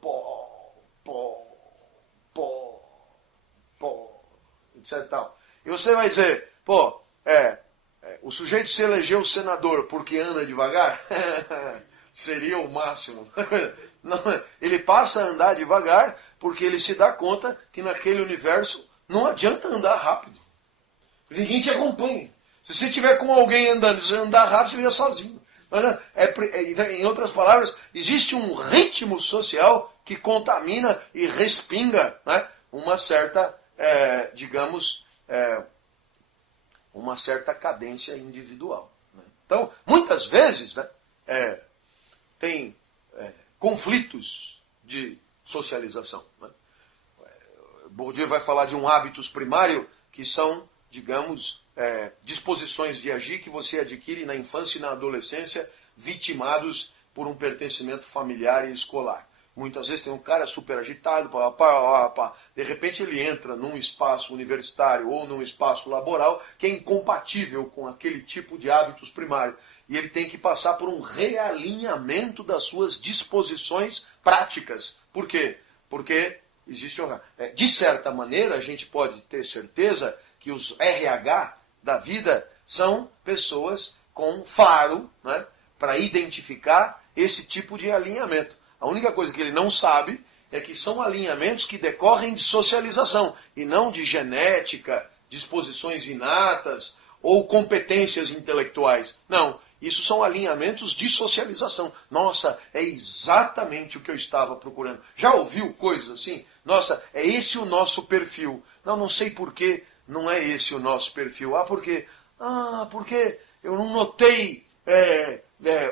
Etc. Tal. E você vai dizer, o sujeito se elegeu senador porque anda devagar? Seria o máximo. Não, ele passa a andar devagar porque ele se dá conta que naquele universo não adianta andar rápido. Ninguém te acompanha. Se você estiver com alguém andando, se você andar rápido, você fica sozinho. Em outras palavras, existe um ritmo social que contamina e respinga, né, uma certa, uma certa cadência individual. Né? Então, muitas vezes, né, tem conflitos de socialização. Né? Bourdieu vai falar de um hábitos primário que são, digamos, disposições de agir que você adquire na infância e na adolescência, vitimados por um pertencimento familiar e escolar. Muitas vezes tem um cara super agitado, de repente ele entra num espaço universitário ou num espaço laboral que é incompatível com aquele tipo de hábitos primários. E ele tem que passar por um realinhamento das suas disposições práticas. Por quê? Porque existe de certa maneira, a gente pode ter certeza que os RH da vida são pessoas com faro, né, para identificar esse tipo de alinhamento. A única coisa que ele não sabe é que são alinhamentos que decorrem de socialização e não de genética, disposições inatas ou competências intelectuais. Não, isso são alinhamentos de socialização. Nossa, é exatamente o que eu estava procurando. Já ouviu coisas assim? Nossa, é esse o nosso perfil. Não sei por que não é esse o nosso perfil. Por quê? Porque eu não notei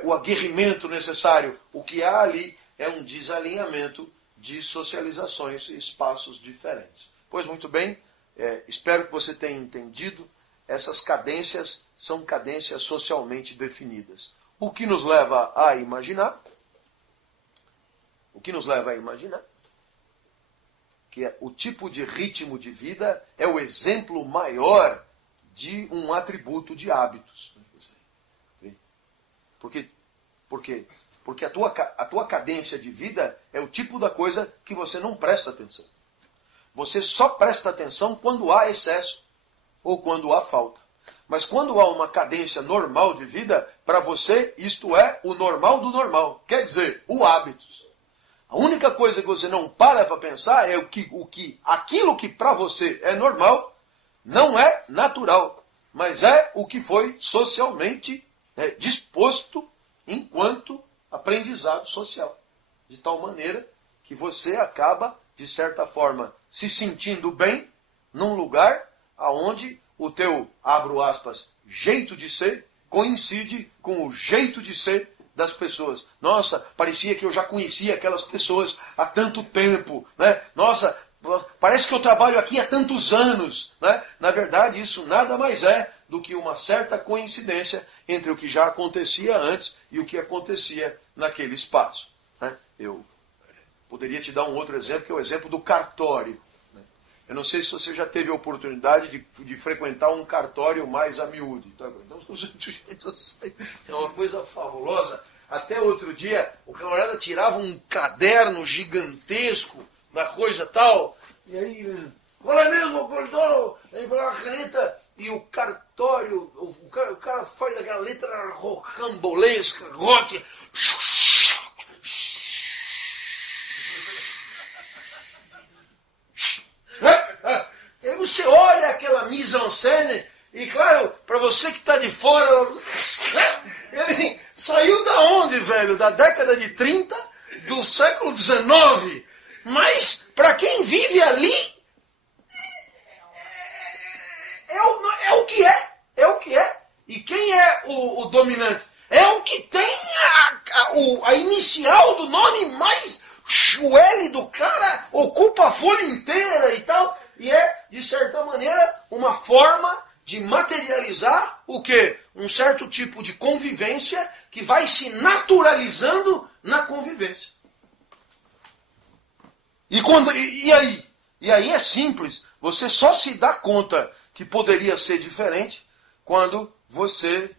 o aguerrimento necessário. O que há ali é um desalinhamento de socializações e espaços diferentes. Pois muito bem, espero que você tenha entendido. Essas cadências são cadências socialmente definidas. O que nos leva a imaginar? Que o tipo de ritmo de vida é o exemplo maior de um atributo de hábitos. Por quê? Porque a tua cadência de vida é o tipo da coisa que você não presta atenção. Você só presta atenção quando há excesso ou quando há falta. Mas quando há uma cadência normal de vida, para você isto é o normal do normal. Quer dizer, o hábitos. A única coisa que você não para pensar é aquilo que para você é normal não é natural, mas é o que foi socialmente disposto enquanto aprendizado social. De tal maneira que você acaba, de certa forma, se sentindo bem num lugar onde o teu, abro aspas, jeito de ser coincide com o jeito de ser das pessoas. Nossa, parecia que eu já conhecia aquelas pessoas há tanto tempo, né? Nossa, parece que eu trabalho aqui há tantos anos, né? Na verdade, isso nada mais é do que uma certa coincidência entre o que já acontecia antes e o que acontecia naquele espaço. Né? Eu poderia te dar um outro exemplo, que é o exemplo do cartório. Né? Eu não sei se você já teve a oportunidade de frequentar um cartório mais a miúde. Tá? Então, é uma coisa fabulosa. Até outro dia, o camarada tirava um caderno gigantesco da coisa tal, e aí, qual é mesmo, Polidoro? Aí pega a caneta, e o cartório, o cara faz aquela letra rocambolesca, gótica. Aí você olha aquela mise-en-scène, e claro, para você que está de fora, ele saiu da onde, velho? Da década de 30, do século XIX. Mas, para quem vive ali, é o que é. É o que é. E quem é o dominante? É o que tem a inicial do nome mais... O L do cara ocupa a folha inteira e tal. E é, de certa maneira, uma forma de materializar o quê? Um certo tipo de convivência que vai se naturalizando na convivência. E aí? E aí é simples. Você só se dá conta que poderia ser diferente quando você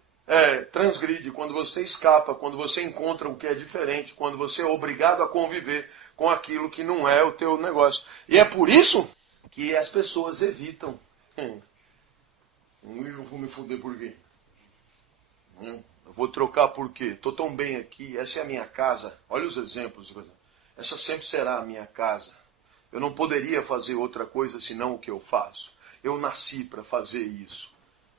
transgride, quando você escapa, quando você encontra o que é diferente, quando você é obrigado a conviver com aquilo que não é o teu negócio. E é por isso que as pessoas evitam. Eu vou me fuder por quê? Eu vou trocar por quê? Estou tão bem aqui, essa é a minha casa. Olha os exemplos. Essa sempre será a minha casa. Eu não poderia fazer outra coisa senão o que eu faço. Eu nasci para fazer isso.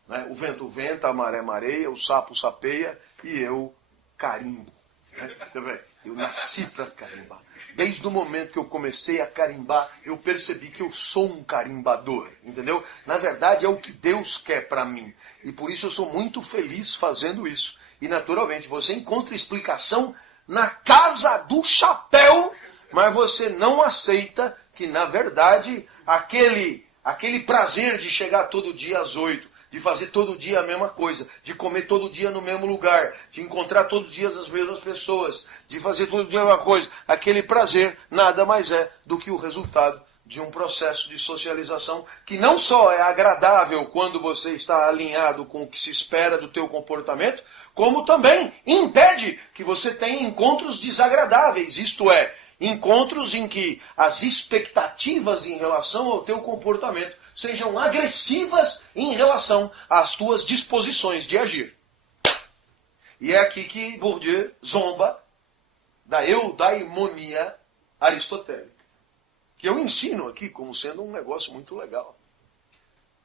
Né? O vento venta, a maré mareia, o sapo sapeia e eu carimbo. Né? Eu nasci para carimbar. Desde o momento que eu comecei a carimbar, eu percebi que eu sou um carimbador, entendeu? Na verdade, é o que Deus quer para mim. E por isso eu sou muito feliz fazendo isso. E naturalmente, você encontra explicação na casa do chapéu, mas você não aceita que, na verdade, aquele prazer de chegar todo dia às 8, de fazer todo dia a mesma coisa, de comer todo dia no mesmo lugar, de encontrar todos os dias as mesmas pessoas, de fazer todo dia a mesma coisa, aquele prazer nada mais é do que o resultado de um processo de socialização que não só é agradável quando você está alinhado com o que se espera do teu comportamento, como também impede que você tenha encontros desagradáveis, isto é, encontros em que as expectativas em relação ao teu comportamento sejam agressivas em relação às tuas disposições de agir. E é aqui que Bourdieu zomba da eudaimonia aristotélica, que eu ensino aqui como sendo um negócio muito legal.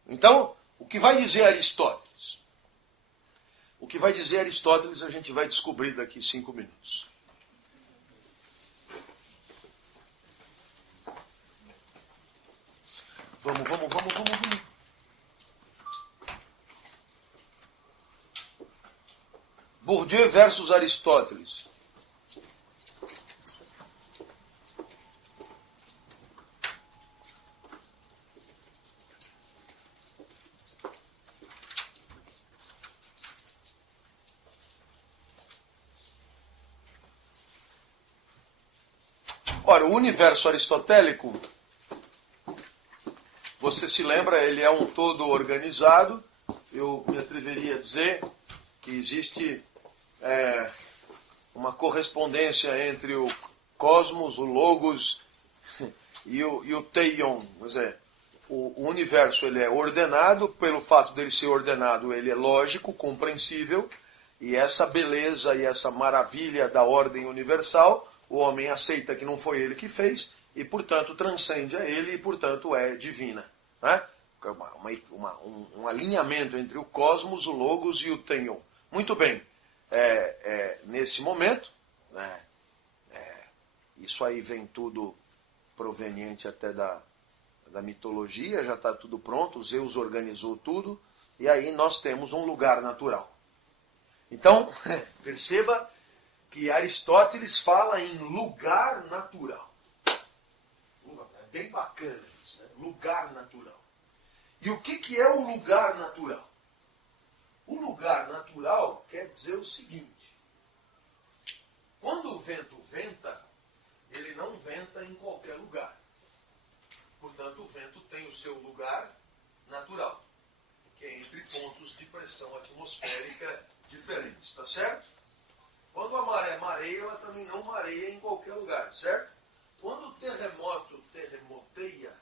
Então, o que vai dizer Aristóteles? O que vai dizer Aristóteles a gente vai descobrir daqui 5 minutos. Vamos. Bourdieu versus Aristóteles. Ora, o universo aristotélico, você se lembra, ele é um todo organizado. Eu me atreveria a dizer que existe uma correspondência entre o cosmos, o logos e o teion. Quer dizer, o universo ele é ordenado, pelo fato dele ser ordenado, ele é lógico, compreensível, e essa beleza e essa maravilha da ordem universal, o homem aceita que não foi ele que fez, e portanto transcende a ele, e portanto é divina. Né? Um alinhamento entre o cosmos, o logos e o teion. Muito bem. Nesse momento, né, isso aí vem tudo proveniente até da mitologia, já está tudo pronto, Zeus organizou tudo, e aí nós temos um lugar natural. Então, perceba que Aristóteles fala em lugar natural. É bem bacana isso, né? Lugar natural. E o que é o lugar natural? O lugar natural quer dizer o seguinte: quando o vento venta, ele não venta em qualquer lugar. Portanto, o vento tem o seu lugar natural, que é entre pontos de pressão atmosférica diferentes, tá certo? Quando a maré mareia, ela também não mareia em qualquer lugar, certo? Quando o terremoto terremoteia,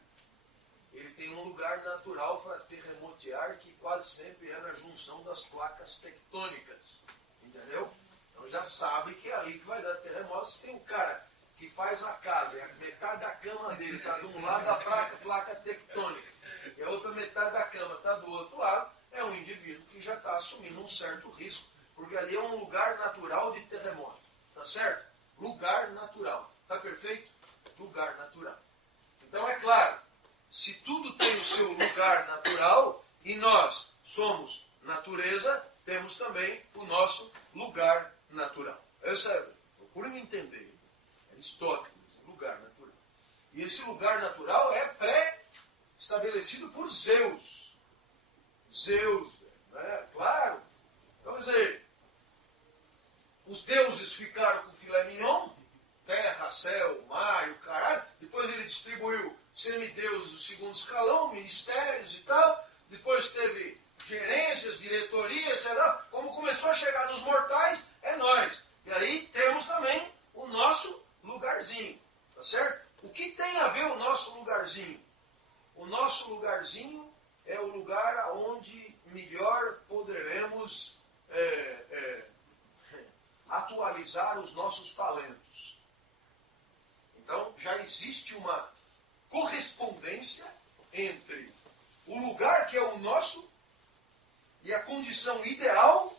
ele tem um lugar natural para terremotear, que quase sempre é na junção das placas tectônicas, entendeu? Então já sabe que é ali que vai dar terremoto. Se tem um cara que faz a casa, e a metade da cama dele está de um lado da placa tectônica, e a outra metade da cama está do outro lado, é um indivíduo que já está assumindo um certo risco, porque ali é um lugar natural de terremoto, tá certo? Lugar natural, tá perfeito? Lugar natural. Então é claro, se tudo tem o seu lugar natural, e nós somos natureza, temos também o nosso lugar natural. Procurem entender. Aristóteles, lugar natural. E esse lugar natural é pré-estabelecido por Zeus. Zeus, né? Claro. Então, quer dizer, os deuses ficaram com filé mignon, terra, céu, mar, o caralho. Depois ele distribuiu semideuses do segundo escalão, ministérios e tal. Depois teve gerências, diretorias, sei lá. Como começou a chegar nos mortais, é nós. E aí temos também o nosso lugarzinho, tá certo? O que tem a ver o nosso lugarzinho? O nosso lugarzinho é o lugar onde melhor poderemos atualizar os nossos talentos. Então, já existe uma correspondência entre o lugar que é o nosso e a condição ideal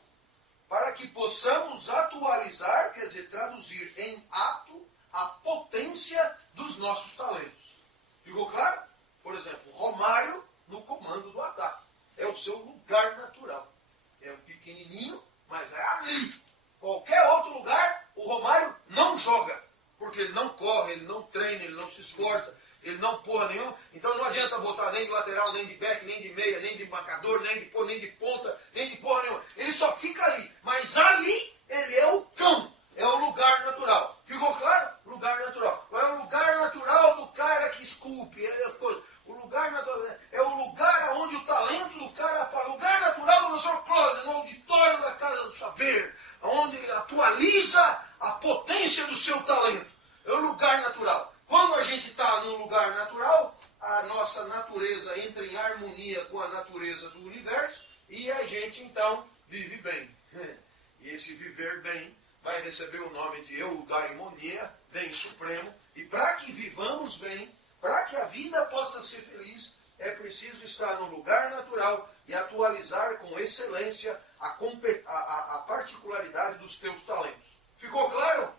para que possamos atualizar, quer dizer, traduzir em ato a potência dos nossos talentos. Ficou claro? Por exemplo, Romário no comando do ataque. É o seu lugar natural. É um pequenininho, mas é ali. Qualquer outro lugar, o Romário não joga. Porque ele não corre, ele não treina, ele não se esforça, ele não porra nenhuma. Então não adianta botar nem de lateral, nem de back, nem de meia, nem de marcador, nem de ponta, nem de porra nenhuma. Ele só fica ali. Mas ali, ele é o cão. É o lugar natural. Ficou claro? Lugar natural. Qual é o lugar natural do cara que esculpe? O lugar natural é o lugar onde o talento do cara fala. O lugar natural do professor Close, no auditório da Casa do Saber, onde atualiza a potência do seu talento. É o lugar natural. Quando a gente está no lugar natural, a nossa natureza entra em harmonia com a natureza do universo e a gente então vive bem. E esse viver bem vai receber o nome de eudaimonia, bem supremo. E para que vivamos bem, para que a vida possa ser feliz, é preciso estar no lugar natural e atualizar com excelência a particularidade dos teus talentos. Ficou claro?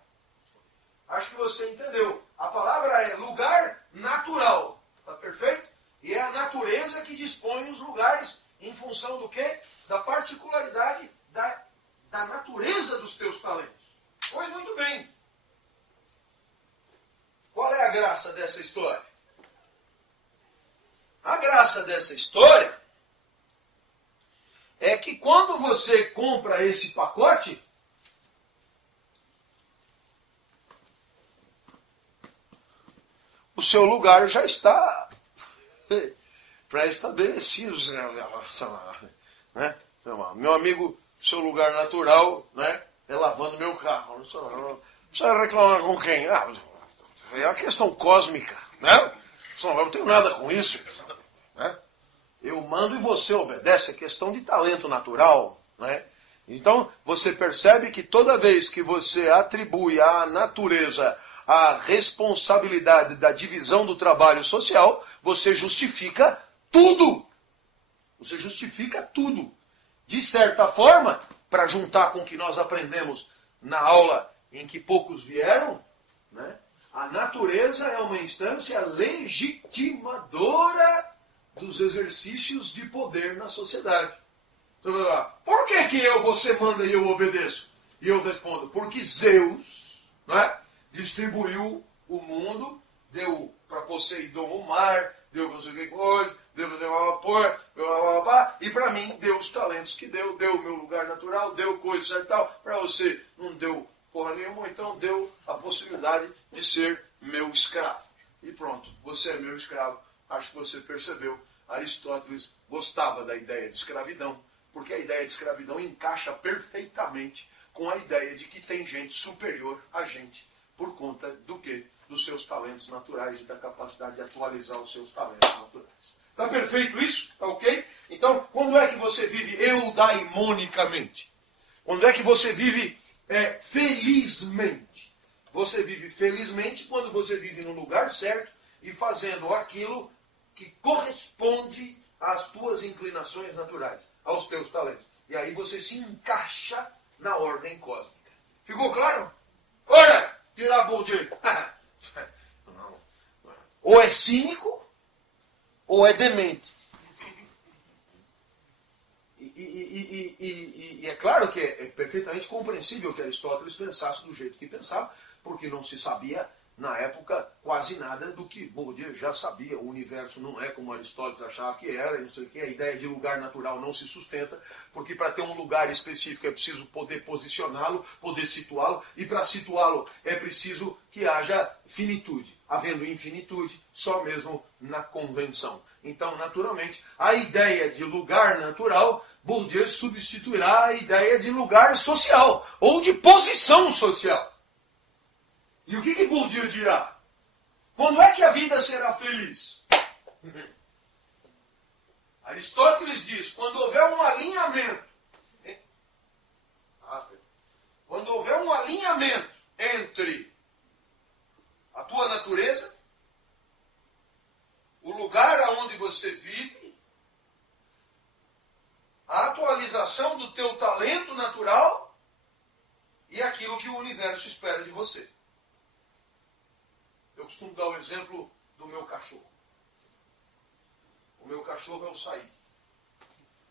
Acho que você entendeu. A palavra é lugar natural. Está perfeito? E é a natureza que dispõe os lugares em função do quê? Da particularidade da natureza dos teus talentos. Pois muito bem. Qual é a graça dessa história? A graça dessa história é que quando você compra esse pacote, o seu lugar já está pré-estabelecido. Né? Meu amigo, seu lugar natural, né, é lavando meu carro. Não precisa reclamar com quem? É a questão cósmica. Né? Não tenho nada com isso. Né? Eu mando e você obedece. É questão de talento natural. Né? Então, você percebe que toda vez que você atribui à natureza a responsabilidade da divisão do trabalho social, você justifica tudo. Você justifica tudo. De certa forma, para juntar com o que nós aprendemos na aula em que poucos vieram, né, a natureza é uma instância legitimadora dos exercícios de poder na sociedade. Por que você manda e eu obedeço? E eu respondo, porque Zeus, né, distribuiu o mundo, deu para Poseidon o mar, deu para você coisa, deu para vapor, e para mim deu os talentos que deu o meu lugar natural, deu coisa e tal. Para você não deu porra nenhuma, então deu a possibilidade de ser meu escravo. E pronto, você é meu escravo, acho que você percebeu, Aristóteles gostava da ideia de escravidão, porque a ideia de escravidão encaixa perfeitamente com a ideia de que tem gente superior a gente, por conta do quê? Dos seus talentos naturais e da capacidade de atualizar os seus talentos naturais. Está perfeito isso? Está ok? Então, quando é que você vive eudaimonicamente? Quando é que você vive felizmente? Você vive felizmente quando você vive no lugar certo e fazendo aquilo que corresponde às tuas inclinações naturais, aos teus talentos. E aí você se encaixa na ordem cósmica. Ficou claro? Olha, tirar Bourdieu. Ou é cínico, ou é demente. E é claro que é perfeitamente compreensível que Aristóteles pensasse do jeito que pensava, porque não se sabia, na época, quase nada do que Bourdieu já sabia. O universo não é como Aristóteles achava que era, não sei o que. A ideia de lugar natural não se sustenta, porque para ter um lugar específico é preciso poder posicioná-lo, poder situá-lo, e para situá-lo é preciso que haja finitude. Havendo infinitude, só mesmo na convenção. Então, naturalmente, a ideia de lugar natural, Bourdieu substituirá a ideia de lugar social, ou de posição social. E o que Bourdieu dirá? Quando é que a vida será feliz? Aristóteles diz, quando houver um alinhamento, quando houver um alinhamento entre a tua natureza, o lugar aonde você vive, a atualização do teu talento natural e aquilo que o universo espera de você. Eu costumo dar o exemplo do meu cachorro. O meu cachorro é o Said.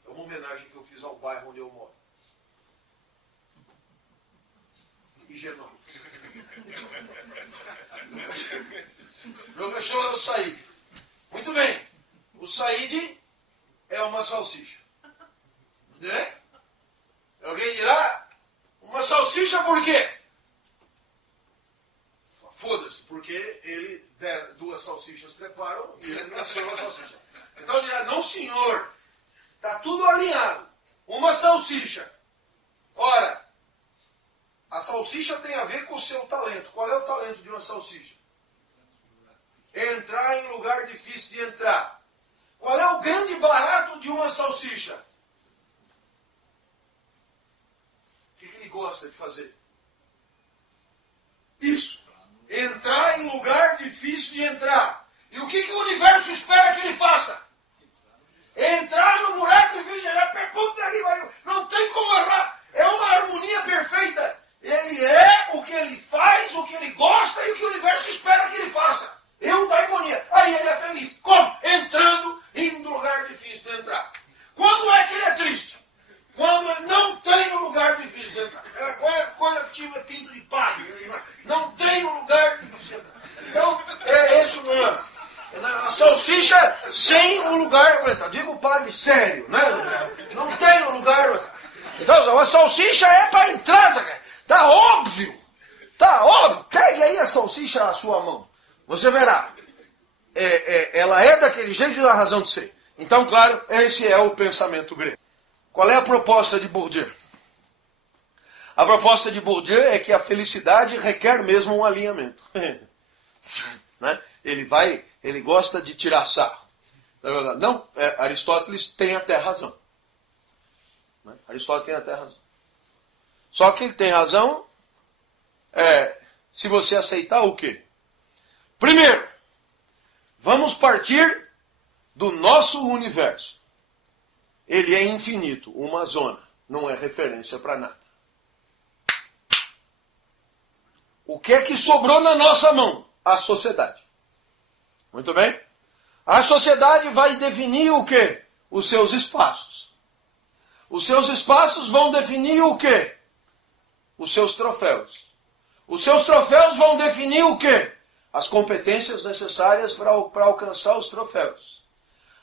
É uma homenagem que eu fiz ao bairro onde eu moro. Higienópolis. Meu cachorro é o Said. Muito bem. O Said é uma salsicha. Né? Alguém dirá, uma salsicha por quê? Foda-se, porque ele duas salsichas treparam e ele nasceu uma salsicha. Então ele dirá, não senhor, está tudo alinhado. Uma salsicha. Ora, a salsicha tem a ver com o seu talento. Qual é o talento de uma salsicha? Entrar em lugar difícil de entrar. Qual é o grande barato de uma salsicha? O que ele gosta de fazer? Isso. Entrar em lugar difícil de entrar. E o que o universo espera que ele faça? Entrar no buraco difícil de entrar. Puta que pariu. Não tem como errar. É uma harmonia perfeita. Ele é o que ele faz, o que ele gosta e o que o universo espera que ele faça. Eudaimonia. Aí ele é feliz. Como? Entrando em lugar difícil de entrar. Quando é que ele é triste? Quando ele não tem um lugar difícil de entrar. Aquela coisa que tinha tinto de palha. Não tem um lugar difícil de entrar. Então, é esse o lance. A salsicha sem o lugar para entrar. Digo padre sério, né? Não tem um lugar para entrar. Então, a salsicha é para entrar. Tá óbvio. Tá óbvio. Pegue aí a salsicha à sua mão. Você verá. Ela é daquele jeito da razão de ser. Então, claro, esse é o pensamento grego. Qual é a proposta de Bourdieu? A proposta de Bourdieu é que a felicidade requer mesmo um alinhamento. Né? Ele gosta de tirar sarro. Não, Aristóteles tem até razão. Né? Aristóteles tem até razão. Só que ele tem razão se você aceitar o quê? Primeiro, vamos partir do nosso universo. Ele é infinito, uma zona, não é referência para nada. O que é que sobrou na nossa mão? A sociedade. Muito bem? A sociedade vai definir o quê? Os seus espaços. Os seus espaços vão definir o quê? Os seus troféus. Os seus troféus vão definir o quê? As competências necessárias para alcançar os troféus.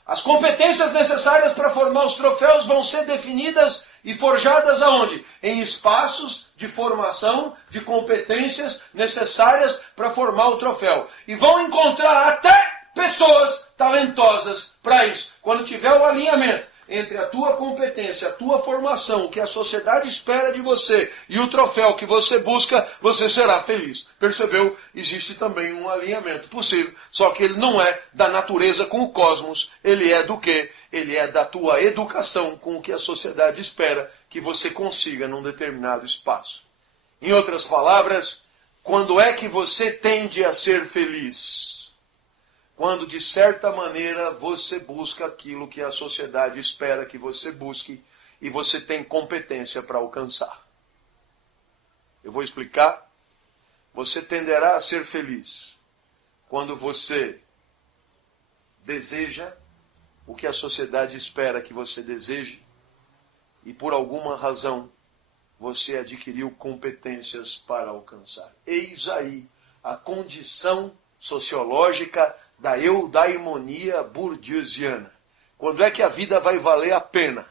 As competências necessárias para formar os troféus vão ser definidas e forjadas aonde? Em espaços de formação de competências necessárias para formar o troféu. E vão encontrar até pessoas talentosas para isso. Quando tiver o alinhamento entre a tua competência, a tua formação, o que a sociedade espera de você e o troféu que você busca, você será feliz. Percebeu? Existe também um alinhamento possível, só que ele não é da natureza com o cosmos, ele é do quê? Ele é da tua educação com o que a sociedade espera que você consiga num determinado espaço. Em outras palavras, quando é que você tende a ser feliz? Quando, de certa maneira, você busca aquilo que a sociedade espera que você busque e você tem competência para alcançar. Eu vou explicar. Você tenderá a ser feliz quando você deseja o que a sociedade espera que você deseje e, por alguma razão, você adquiriu competências para alcançar. Eis aí a condição sociológica da eudaimonia bourdieusiana. Quando é que a vida vai valer a pena?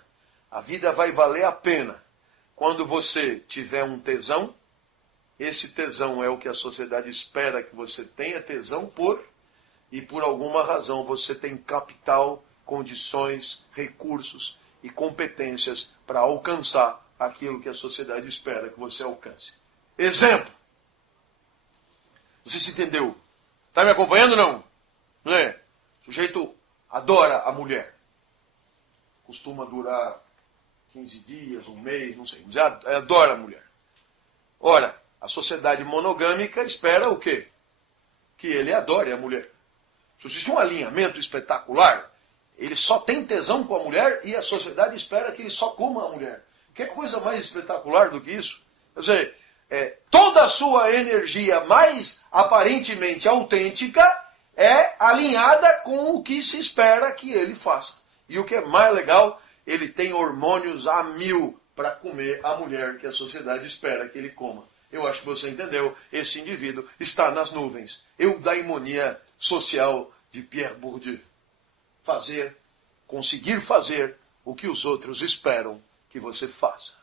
A vida vai valer a pena quando você tiver um tesão. Esse tesão é o que a sociedade espera que você tenha tesão por, e por alguma razão você tem capital, condições, recursos e competências para alcançar aquilo que a sociedade espera que você alcance. Exemplo. Você se entendeu? Está me acompanhando ou não? Não é? O sujeito adora a mulher. Costuma durar 15 dias, um mês, não sei. Mas adora a mulher. Ora, a sociedade monogâmica espera o quê? Que ele adore a mulher. Se existe um alinhamento espetacular, ele só tem tesão com a mulher e a sociedade espera que ele só coma a mulher. Que coisa mais espetacular do que isso? Quer dizer, toda a sua energia mais aparentemente autêntica é alinhada com o que se espera que ele faça. E o que é mais legal, ele tem hormônios a 1000 para comer a mulher que a sociedade espera que ele coma. Eu acho que você entendeu. Esse indivíduo está nas nuvens. Eudaimonia social de Pierre Bourdieu. Conseguir fazer o que os outros esperam que você faça.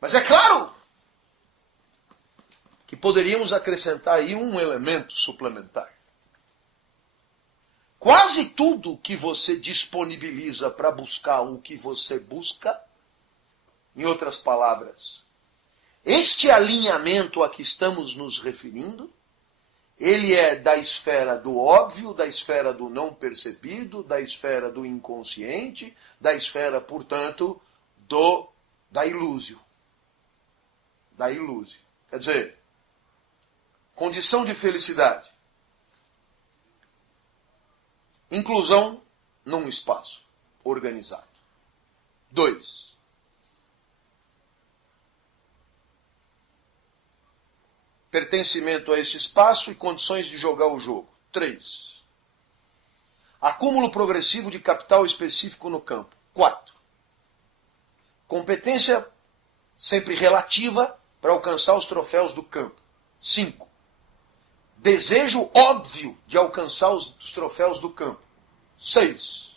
Mas é claro que poderíamos acrescentar aí um elemento suplementar. Quase tudo que você disponibiliza para buscar o que você busca, em outras palavras, este alinhamento a que estamos nos referindo, ele é da esfera do óbvio, da esfera do não percebido, da esfera do inconsciente, da esfera, portanto, da ilúsio. Da ilúsio. Quer dizer, condição de felicidade. Inclusão num espaço organizado. 2. Pertencimento a esse espaço e condições de jogar o jogo. 3. Acúmulo progressivo de capital específico no campo. 4. Competência sempre relativa para alcançar os troféus do campo. 5. Desejo óbvio de alcançar os troféus do campo. 6.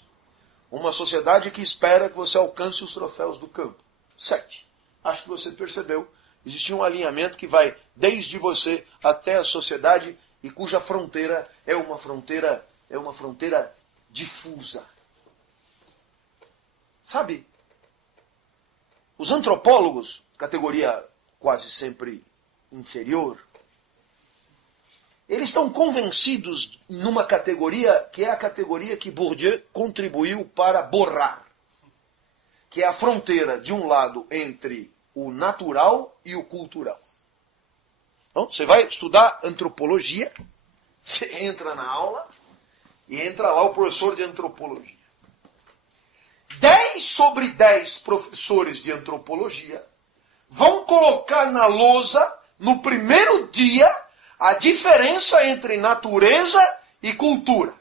Uma sociedade que espera que você alcance os troféus do campo. 7. Acho que você percebeu. Existe um alinhamento que vai desde você até a sociedade e cuja fronteira é uma fronteira difusa. Sabe? Os antropólogos, categoria quase sempre inferior, eles estão convencidos numa categoria que é a categoria que Bourdieu contribuiu para borrar, que é a fronteira, de um lado, entre o natural e o cultural. Então, você vai estudar antropologia, você entra na aula e entra lá o professor de antropologia. 10 sobre 10 professores de antropologia vão colocar na lousa, no primeiro dia, a diferença entre natureza e cultura.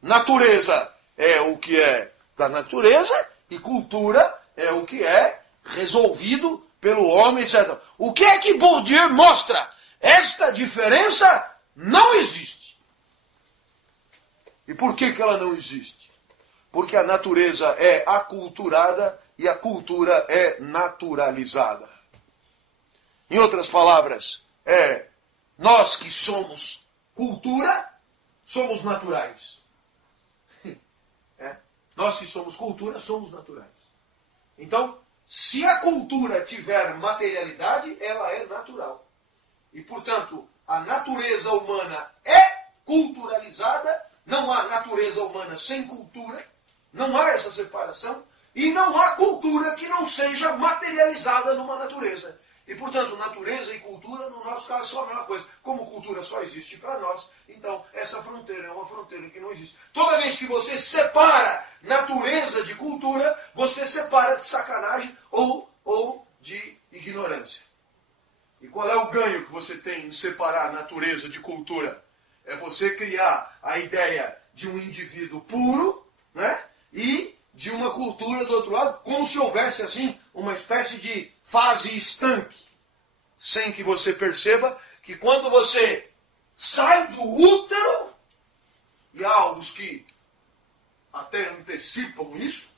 Natureza é o que é da natureza e cultura é o que é resolvido pelo homem, etc. O que é que Bourdieu mostra? Esta diferença não existe. E por que ela não existe? Porque a natureza é aculturada e a cultura é naturalizada. Em outras palavras, nós que somos cultura, somos naturais. Nós que somos cultura, somos naturais. Então, se a cultura tiver materialidade, ela é natural. E, portanto, a natureza humana é culturalizada, não há natureza humana sem cultura, não há essa separação, e não há cultura que não seja materializada numa natureza. E, portanto, natureza e cultura, no nosso caso, são a mesma coisa. Como cultura só existe para nós, então essa fronteira é uma fronteira que não existe. Toda vez que você separa natureza de cultura, você separa de sacanagem ou de ignorância. E qual é o ganho que você tem em separar natureza de cultura? É você criar a ideia de um indivíduo puro, né? E de uma cultura do outro lado, como se houvesse, assim, uma espécie de fase estanque. Sem que você perceba que quando você sai do útero, e há alguns que até antecipam isso,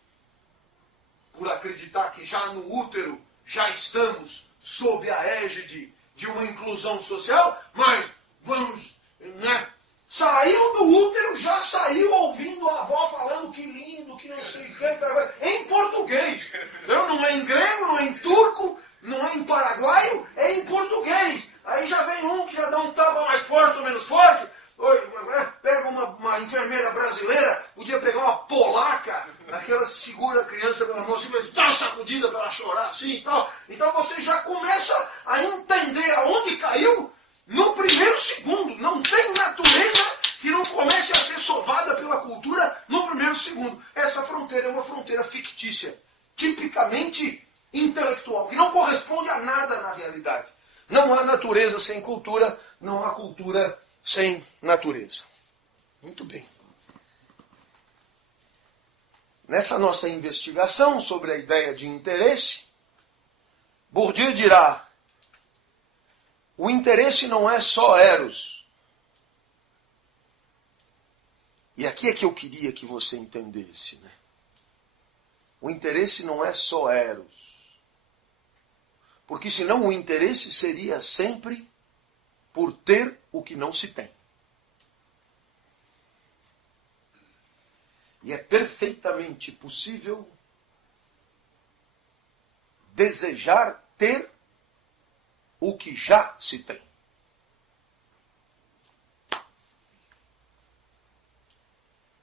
por acreditar que já no útero já estamos sob a égide de uma inclusão social, mas vamos, né? Saiu do útero, já saiu ouvindo a avó falando que lindo, que não sei o que, em português. Então, não é em grego, não é em turco, não é em paraguaio, é em português. Aí já vem um que já dá um tapa mais forte ou menos forte, pega uma enfermeira brasileira, podia pegar uma polaca, aquela segura a criança pela mão, assim, dá uma sacudida para ela chorar assim e tal. Então você já começa a entender aonde caiu no primeiro segundo. Não tem natureza que não comece a ser sovada pela cultura no primeiro segundo. Essa fronteira é uma fronteira fictícia, tipicamente intelectual, que não corresponde a nada na realidade. Não há natureza sem cultura, não há cultura sem natureza. Muito bem. Nessa nossa investigação sobre a ideia de interesse, Bourdieu dirá: o interesse não é só eros. E aqui é que eu queria que você entendesse, né? O interesse não é só eros. Porque senão o interesse seria sempre por ter o que não se tem. E é perfeitamente possível desejar ter o que já se tem.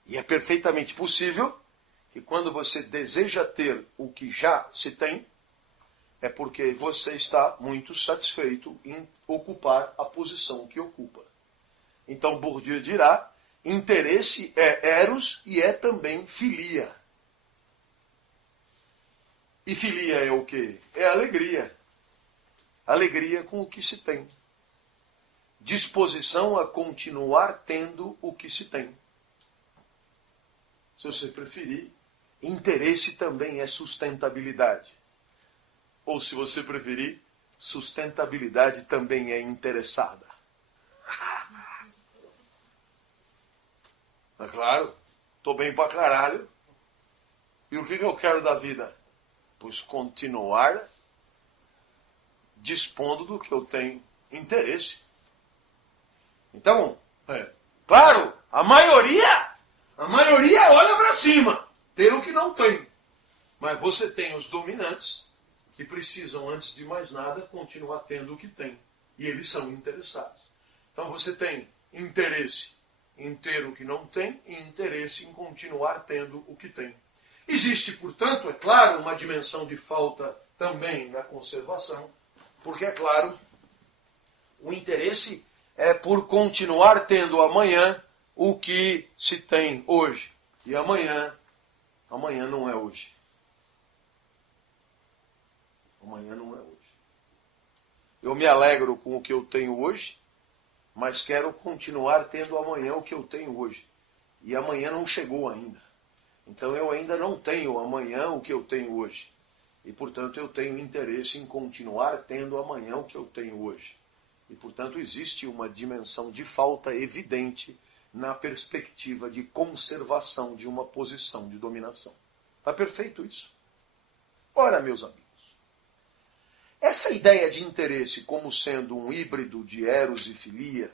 E é perfeitamente possível que quando você deseja ter o que já se tem, é porque você está muito satisfeito em ocupar a posição que ocupa. Então Bourdieu dirá: interesse é eros e é também filia. E filia é o quê? É alegria. Alegria com o que se tem. Disposição a continuar tendo o que se tem. Se você preferir, interesse também é sustentabilidade. Ou, se você preferir, sustentabilidade também é interessada. É claro, estou bem pra caralho. E o que eu quero da vida? Pois continuar dispondo do que eu tenho interesse. Então, claro, a maioria olha para cima, ter o que não tem. Mas você tem os dominantes que precisam, antes de mais nada, continuar tendo o que tem. E eles são interessados. Então você tem interesse em ter o que não tem e interesse em continuar tendo o que tem. Existe, portanto, é claro, uma dimensão de falta também na conservação, porque, é claro, o interesse é por continuar tendo amanhã o que se tem hoje. E amanhã não é hoje. Amanhã não é hoje. Eu me alegro com o que eu tenho hoje, mas quero continuar tendo amanhã o que eu tenho hoje. E amanhã não chegou ainda. Então eu ainda não tenho amanhã o que eu tenho hoje. E, portanto, eu tenho interesse em continuar tendo amanhã o que eu tenho hoje. E, portanto, existe uma dimensão de falta evidente na perspectiva de conservação de uma posição de dominação. Está perfeito isso? Ora, meus amigos, Essa ideia de interesse como sendo um híbrido de eros e filia,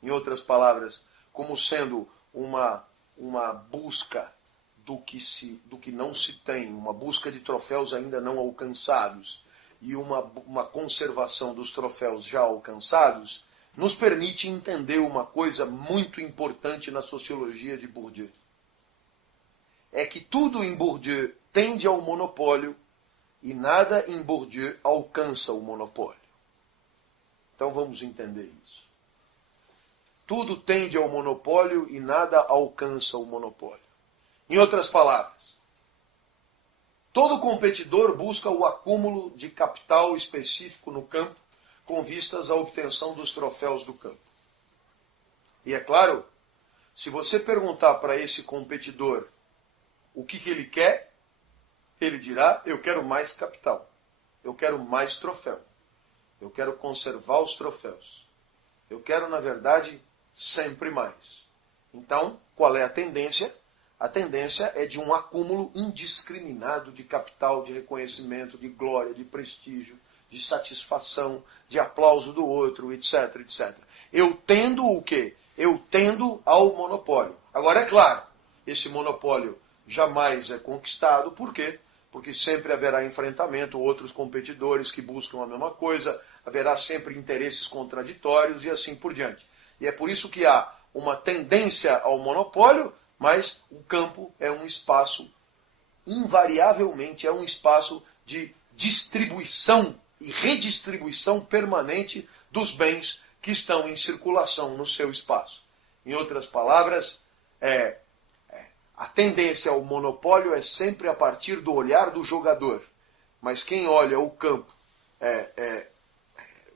em outras palavras, como sendo uma busca do que não se tem, uma busca de troféus ainda não alcançados e uma conservação dos troféus já alcançados, nos permite entender uma coisa muito importante na sociologia de Bourdieu. É que tudo em Bourdieu tende ao monopólio e nada em Bourdieu alcança o monopólio. Então vamos entender isso. Tudo tende ao monopólio e nada alcança o monopólio. Em outras palavras, todo competidor busca o acúmulo de capital específico no campo com vistas à obtenção dos troféus do campo. E é claro, se você perguntar para esse competidor o que ele quer, ele dirá: eu quero mais capital, eu quero mais troféu, eu quero conservar os troféus, eu quero, na verdade, sempre mais. Então, qual é a tendência? A tendência é de um acúmulo indiscriminado de capital, de reconhecimento, de glória, de prestígio, de satisfação, de aplauso do outro, etc, etc. Eu tendo o quê? Eu tendo ao monopólio. Agora, é claro, esse monopólio jamais é conquistado. Por quê? Porque sempre haverá enfrentamento, outros competidores que buscam a mesma coisa, haverá sempre interesses contraditórios e assim por diante. E é por isso que há uma tendência ao monopólio, mas o campo é um espaço, invariavelmente, é um espaço de distribuição e redistribuição permanente dos bens que estão em circulação no seu espaço. Em outras palavras, a tendência ao monopólio é sempre a partir do olhar do jogador. Mas quem olha o campo,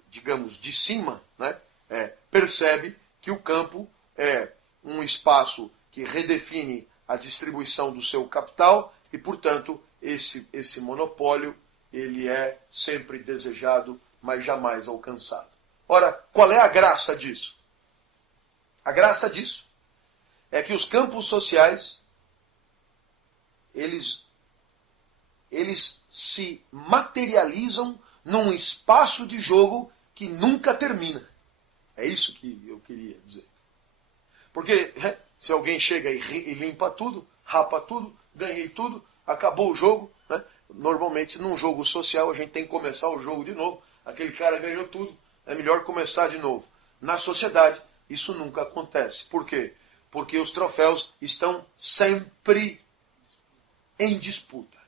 digamos, de cima, né, percebe que o campo é um espaço que redefine a distribuição do seu capital e, portanto, esse monopólio ele é sempre desejado, mas jamais alcançado. Ora, qual é a graça disso? A graça disso é que os campos sociais eles se materializam num espaço de jogo que nunca termina. É isso que eu queria dizer. Porque se alguém chega e limpa tudo, rapa tudo, ganhei tudo, acabou o jogo, né? Normalmente num jogo social a gente tem que começar o jogo de novo. Aquele cara ganhou tudo, é melhor começar de novo. Na sociedade isso nunca acontece. Por quê? Porque os troféus estão sempre em disputa.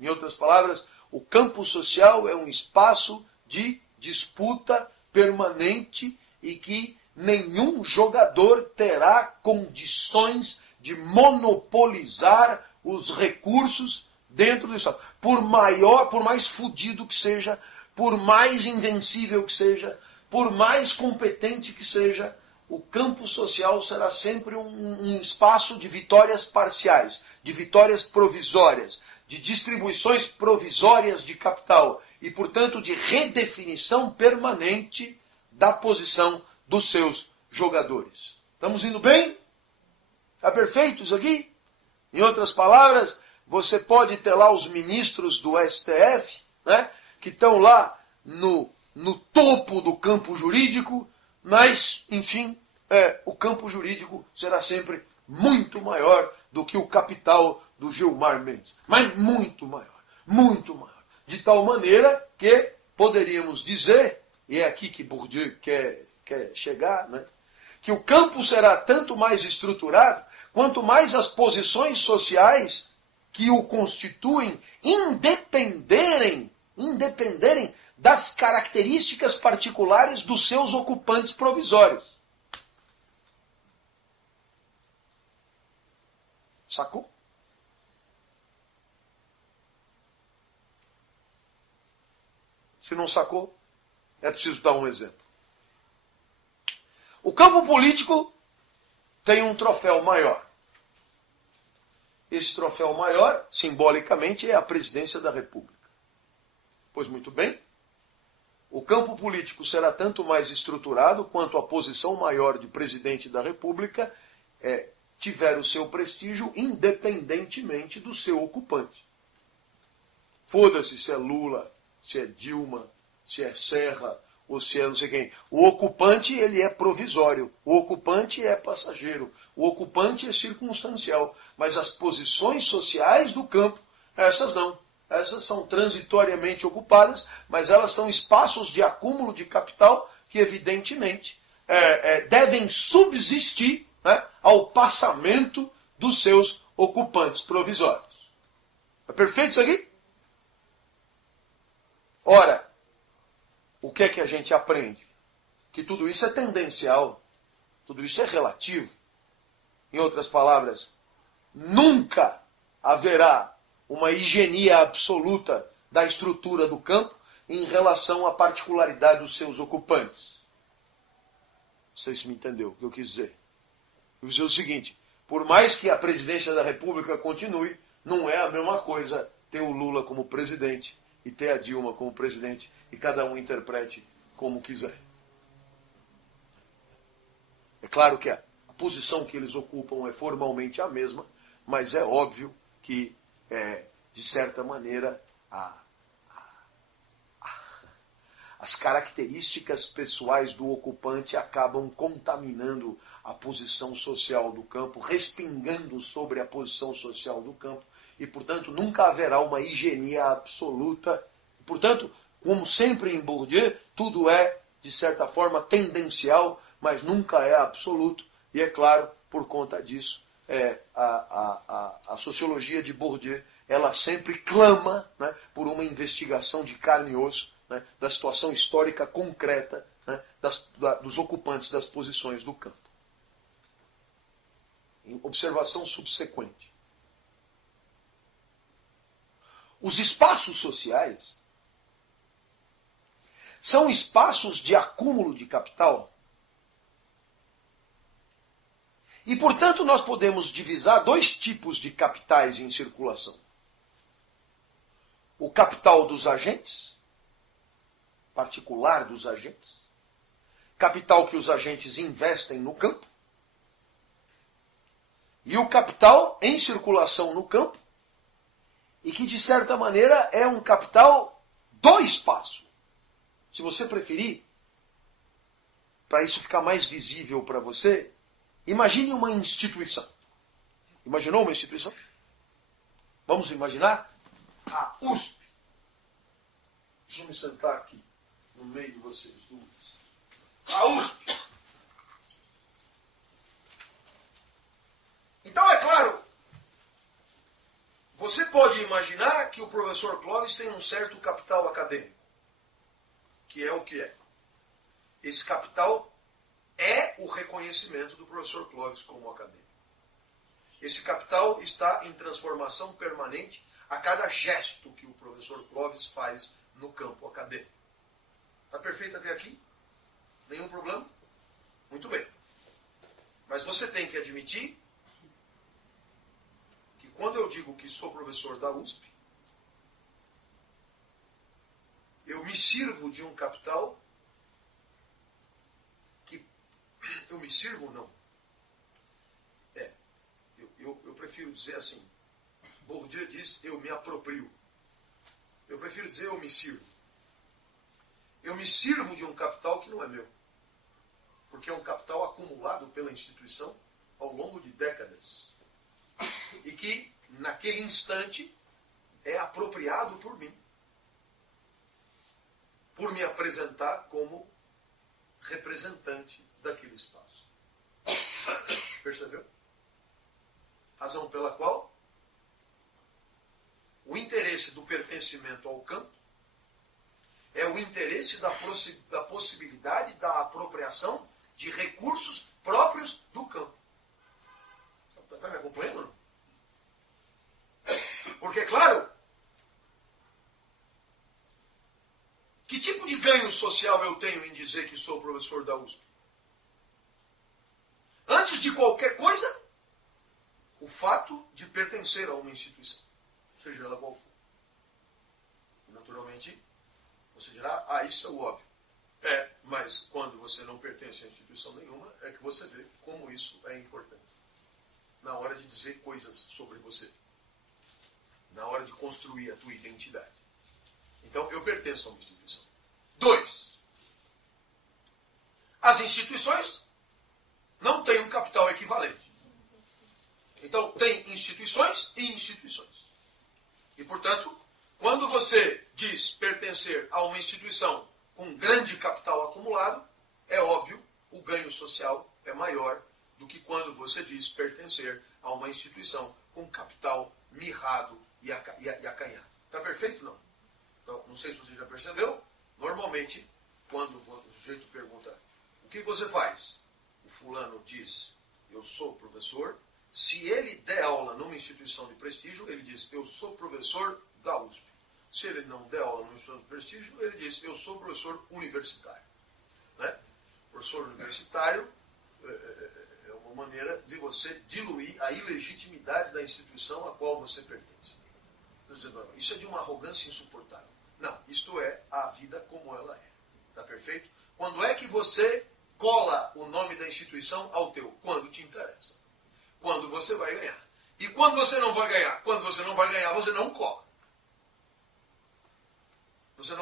Em outras palavras, o campo social é um espaço de disputa permanente e que nenhum jogador terá condições de monopolizar os recursos dentro do espaço. Por mais fudido que seja, por mais invencível que seja, por mais competente que seja, o campo social será sempre um espaço de vitórias parciais, de vitórias provisórias, de distribuições provisórias de capital e, portanto, de redefinição permanente da posição dos seus jogadores. Estamos indo bem? Está perfeito isso aqui? Em outras palavras, você pode ter lá os ministros do STF, né, que estão lá no topo do campo jurídico, mas, enfim, o campo jurídico será sempre muito maior do que o capital do Gilmar Mendes. Mas muito maior, muito maior. De tal maneira que poderíamos dizer, e é aqui que Bourdieu quer chegar, né, que o campo será tanto mais estruturado quanto mais as posições sociais que o constituem independerem das características particulares dos seus ocupantes provisórios. Sacou? Se não sacou, é preciso dar um exemplo. O campo político tem um troféu maior. Esse troféu maior, simbolicamente, é a presidência da República. Pois muito bem, o campo político será tanto mais estruturado quanto a posição maior de presidente da República tiver o seu prestígio independentemente do seu ocupante. Foda-se se é Lula, se é Dilma, se é Serra ou se é não sei quem. O ocupante, ele é provisório. O ocupante é passageiro. O ocupante é circunstancial. Mas as posições sociais do campo, essas não. Essas são transitoriamente ocupadas, mas elas são espaços de acúmulo de capital que, evidentemente, devem subsistir, né, ao passamento dos seus ocupantes provisórios. É perfeito isso aqui? Ora, o que é que a gente aprende? Que tudo isso é tendencial, tudo isso é relativo. Em outras palavras, nunca haverá uma higienia absoluta da estrutura do campo em relação à particularidade dos seus ocupantes. Não sei se me entendeu o que eu quis dizer. Eu quis dizer o seguinte: por mais que a presidência da República continue, não é a mesma coisa ter o Lula como presidente e ter a Dilma como presidente e cada um interprete como quiser. É claro que a posição que eles ocupam é formalmente a mesma, mas é óbvio que, de certa maneira, as características pessoais do ocupante acabam contaminando a posição social do campo, respingando sobre a posição social do campo, e, portanto, nunca haverá uma higienia absoluta. Portanto, como sempre em Bourdieu, tudo é, de certa forma, tendencial, mas nunca é absoluto. E, é claro, por conta disso, a sociologia de Bourdieu, ela sempre clama, né, por uma investigação de carne e osso, né, da situação histórica concreta, né, dos ocupantes das posições do campo. Em observação subsequente. Os espaços sociais são espaços de acúmulo de capital. E, portanto, nós podemos divisar dois tipos de capitais em circulação. O capital dos agentes, particular dos agentes, capital que os agentes investem no campo, e o capital em circulação no campo, e que, de certa maneira, é um capital do espaço. Se você preferir, para isso ficar mais visível para você, imagine uma instituição. Imaginou uma instituição? Vamos imaginar a USP. Deixa eu me sentar aqui, no meio de vocês duas. A USP. Então, é claro, você pode imaginar que o professor Clóvis tem um certo capital acadêmico, que é o que é. Esse capital é o reconhecimento do professor Clóvis como acadêmico. Esse capital está em transformação permanente a cada gesto que o professor Clóvis faz no campo acadêmico. Está perfeito até aqui? Nenhum problema? Muito bem. Mas você tem que admitir que quando eu digo que sou professor da USP, eu me sirvo de um capital que... Eu me sirvo, não. Eu prefiro dizer assim. Bourdieu diz, eu me aproprio. Eu prefiro dizer, eu me sirvo. Eu me sirvo de um capital que não é meu. Porque é um capital acumulado pela instituição ao longo de décadas. E que, naquele instante, é apropriado por mim. Por me apresentar como representante daquele espaço. Percebeu? Razão pela qual o interesse do pertencimento ao campo é o interesse da possibilidade da apropriação de recursos próprios do campo. Está me acompanhando? Não? Porque, claro, que tipo de ganho social eu tenho em dizer que sou professor da USP? Antes de qualquer coisa, o fato de pertencer a uma instituição, seja ela qual for. Naturalmente, você dirá, isso é o óbvio. Mas quando você não pertence a instituição nenhuma, é que você vê como isso é importante. Na hora de dizer coisas sobre você. Na hora de construir a tua identidade. Então, eu pertenço a uma instituição. 2. As instituições não têm um capital equivalente. Então, tem instituições e instituições. E, portanto, quando você diz pertencer a uma instituição com grande capital acumulado, é óbvio, o ganho social é maior do que quando você diz pertencer a uma instituição com capital mirrado e acanhado. Está perfeito? Não. Então, não sei se você já percebeu, normalmente, quando o sujeito pergunta, o que você faz? O fulano diz, eu sou professor. Se ele der aula numa instituição de prestígio, ele diz, eu sou professor da USP. Se ele não der aula numa instituição de prestígio, ele diz, eu sou professor universitário. Né? Professor universitário é uma maneira de você diluir a ilegitimidade da instituição a qual você pertence. Isso é de uma arrogância insuportável. Não, isto é a vida como ela é. Está perfeito? Quando é que você cola o nome da instituição ao teu? Quando te interessa. Quando você vai ganhar. E quando você não vai ganhar? Quando você não vai ganhar, você não cola. Quando você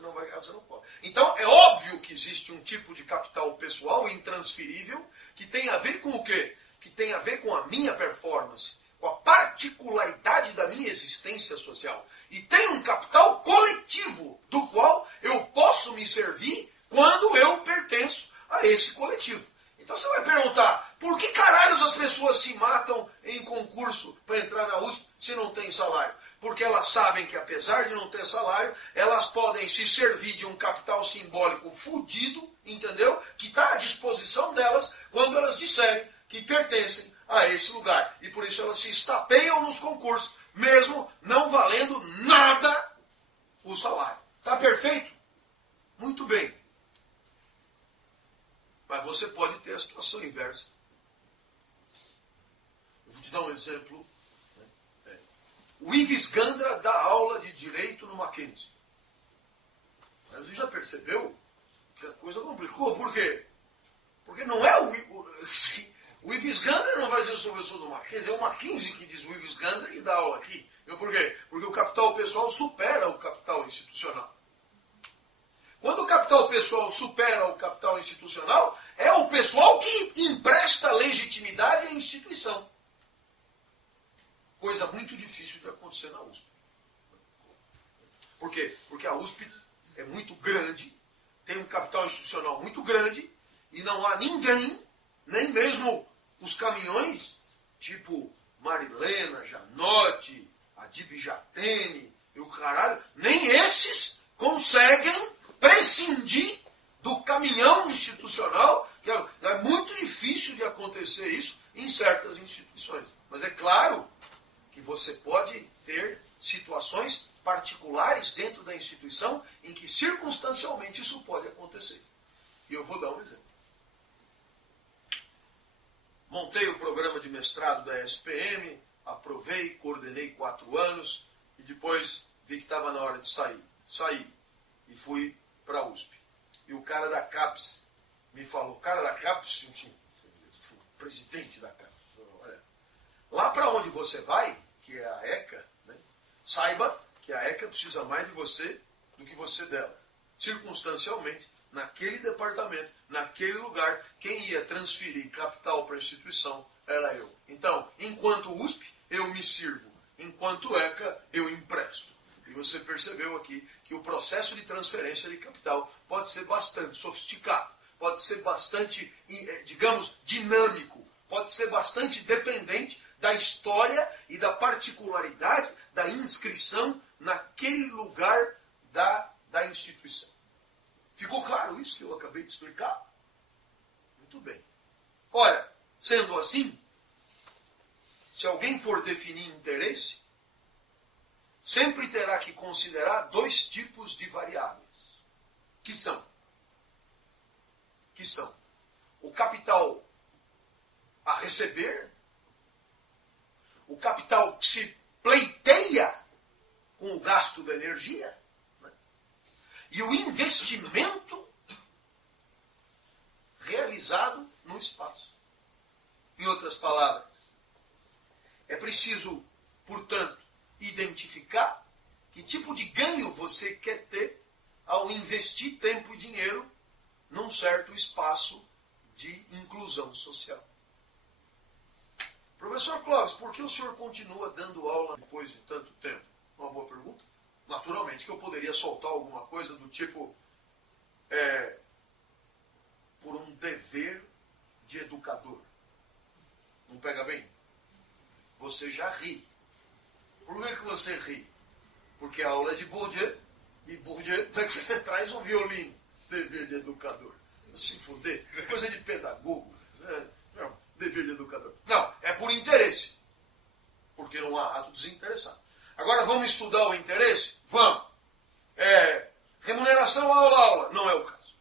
não vai ganhar, você não cola. Então, é óbvio que existe um tipo de capital pessoal intransferível que tem a ver com o quê? Que tem a ver com a minha performance, com a particularidade da minha existência social. E tem um capital coletivo do qual eu posso me servir quando eu pertenço a esse coletivo. Então você vai perguntar, por que caralhos as pessoas se matam em concurso para entrar na USP se não tem salário? Porque elas sabem que apesar de não ter salário, elas podem se servir de um capital simbólico fudido, entendeu? Que está à disposição delas quando elas disserem que pertencem a esse lugar. E por isso elas se estapeiam nos concursos, mesmo não valendo nada o salário. Tá perfeito? Muito bem. Mas você pode ter a situação inversa. Eu vou te dar um exemplo. O Ives Gandra dá aula de direito no Mackenzie. Mas você já percebeu que a coisa complicou? Por quê? Porque não é o Ives Gandra não vai dizer eu sou professor do Mackenzie, é o Mackenzie que diz o Ives Gandra e dá aula aqui. Por quê? Porque o capital pessoal supera o capital institucional. Quando o capital pessoal supera o capital institucional, é o pessoal que empresta legitimidade à instituição. Coisa muito difícil de acontecer na USP. Por quê? Porque a USP é muito grande, tem um capital institucional muito grande, e não há ninguém, nem mesmo os caminhões, tipo Marilena, Janotti, Adib Jatene e o caralho, nem esses conseguem prescindir do caminhão institucional, que é muito difícil de acontecer isso em certas instituições. Mas é claro que você pode ter situações particulares dentro da instituição em que circunstancialmente isso pode acontecer. E eu vou dar um exemplo. Montei o programa de mestrado da SPM, aprovei, coordenei 4 anos e depois vi que estava na hora de sair. Saí e fui para a USP. E o cara da CAPES me falou, o cara da CAPES, enfim, o presidente da CAPES, olha, lá para onde você vai, que é a ECA, né, saiba que a ECA precisa mais de você do que você dela. Circunstancialmente, naquele departamento, naquele lugar, quem ia transferir capital para a instituição era eu. Então, enquanto USP, eu me sirvo. Enquanto ECA, eu empresto. E você percebeu aqui que o processo de transferência de capital pode ser bastante sofisticado, pode ser bastante, digamos, dinâmico, pode ser bastante dependente da história e da particularidade da inscrição naquele lugar da instituição. Ficou claro isso que eu acabei de explicar? Muito bem. Ora, sendo assim, se alguém for definir interesse, sempre terá que considerar 2 tipos de variáveis, que são o capital a receber, o capital que se pleiteia com o gasto da energia, né? E o investimento realizado no espaço. Em outras palavras, é preciso, portanto, identificar que tipo de ganho você quer ter ao investir tempo e dinheiro num certo espaço de inclusão social. Professor Clóvis, por que o senhor continua dando aula depois de tanto tempo? Uma boa pergunta. Naturalmente que eu poderia soltar alguma coisa do tipo por um dever de educador. Não pega bem? Você já ri. Por que você ri? Porque a aula é de Bourdieu e Bourdieu traz um violino. Dever de educador. Se fuder. Coisa de pedagogo. Não, dever de educador. Não, é por interesse. Porque não há ato desinteressado. Agora vamos estudar o interesse? Vamos. Remuneração aula. Não é o caso.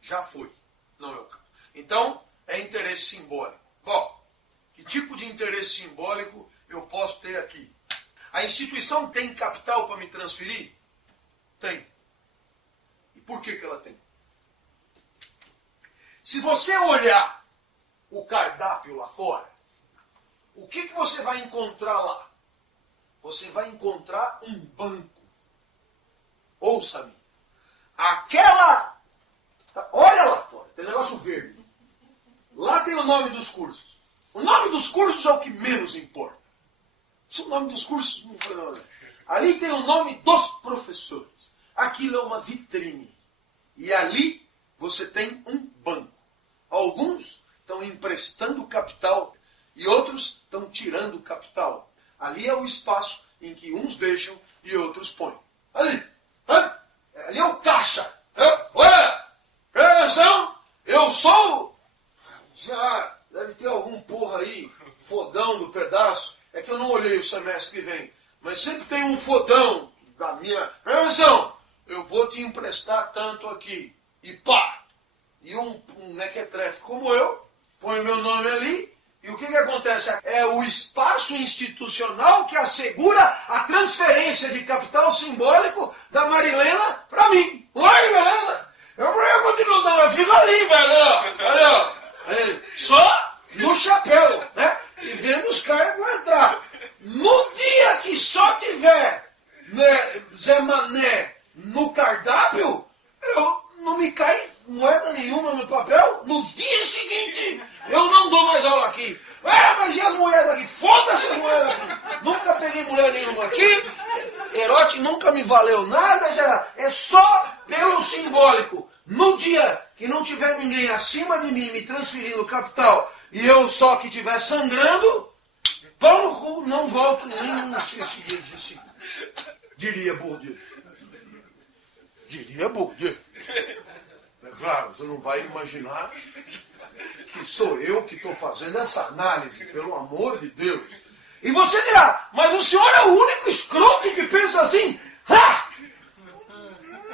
Já foi. Não é o caso. Então, é interesse simbólico. Bom, que tipo de interesse simbólico eu posso ter aqui? A instituição tem capital para me transferir? Tem. E por que ela tem? Se você olhar o cardápio lá fora, o que você vai encontrar lá? Você vai encontrar um banco. Ouça-me. Olha lá fora, tem um negócio verde. Lá tem o nome dos cursos. O nome dos cursos é o que menos importa. Se o nome dos cursos não foi nada. Ali tem o nome dos professores. Aquilo é uma vitrine. E ali você tem um banco. Alguns estão emprestando capital e outros estão tirando capital. Ali é o espaço em que uns deixam e outros põem. Ali é o caixa. Olha! Presta atenção! Eu sou... Sei lá, deve ter algum porra aí, fodão do pedaço. É que eu não olhei o semestre que vem. Mas sempre tem um fodão da minha... Presta atenção! Eu vou te emprestar tanto aqui. E pá! E um mequetrefe como eu, põe meu nome ali, e o que acontece? É o espaço institucional que assegura a transferência de capital simbólico da Marilena para mim. Olha, beleza? Eu continuo, não, eu fico ali, velho. Só no chapéu, né? E vendo os caras que vão entrar. No dia que só tiver Zé Mané no cardápio, não me cai moeda nenhuma no papel. No dia seguinte, eu não dou mais aula aqui. Mas e as moedas aqui? Foda-se as moedas aqui. Nunca peguei mulher nenhuma aqui. Erote nunca me valeu nada. Já é só pelo simbólico. No dia que não tiver ninguém acima de mim me transferindo capital e eu só que estiver sangrando, pau no cu, não volto nem nesse dia de seguida. Diria Bourdieu. Diria Bourdieu. É claro, você não vai imaginar que sou eu que estou fazendo essa análise, pelo amor de Deus. E você dirá, mas o senhor é o único escroto que pensa assim.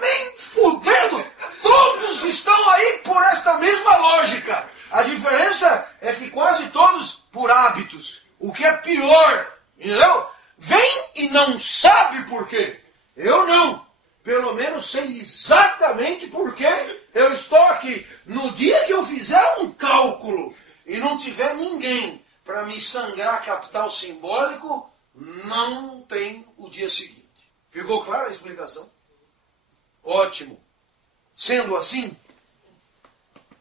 Nem fudendo, todos estão aí por esta mesma lógica. A diferença é que quase todos por hábitos, o que é pior, entendeu? Vem e não sabe por quê. Eu não. Pelo menos sei exatamente por que eu estou aqui. No dia que eu fizer um cálculo e não tiver ninguém para me sangrar capital simbólico, não tem o dia seguinte. Ficou clara a explicação? Ótimo. Sendo assim,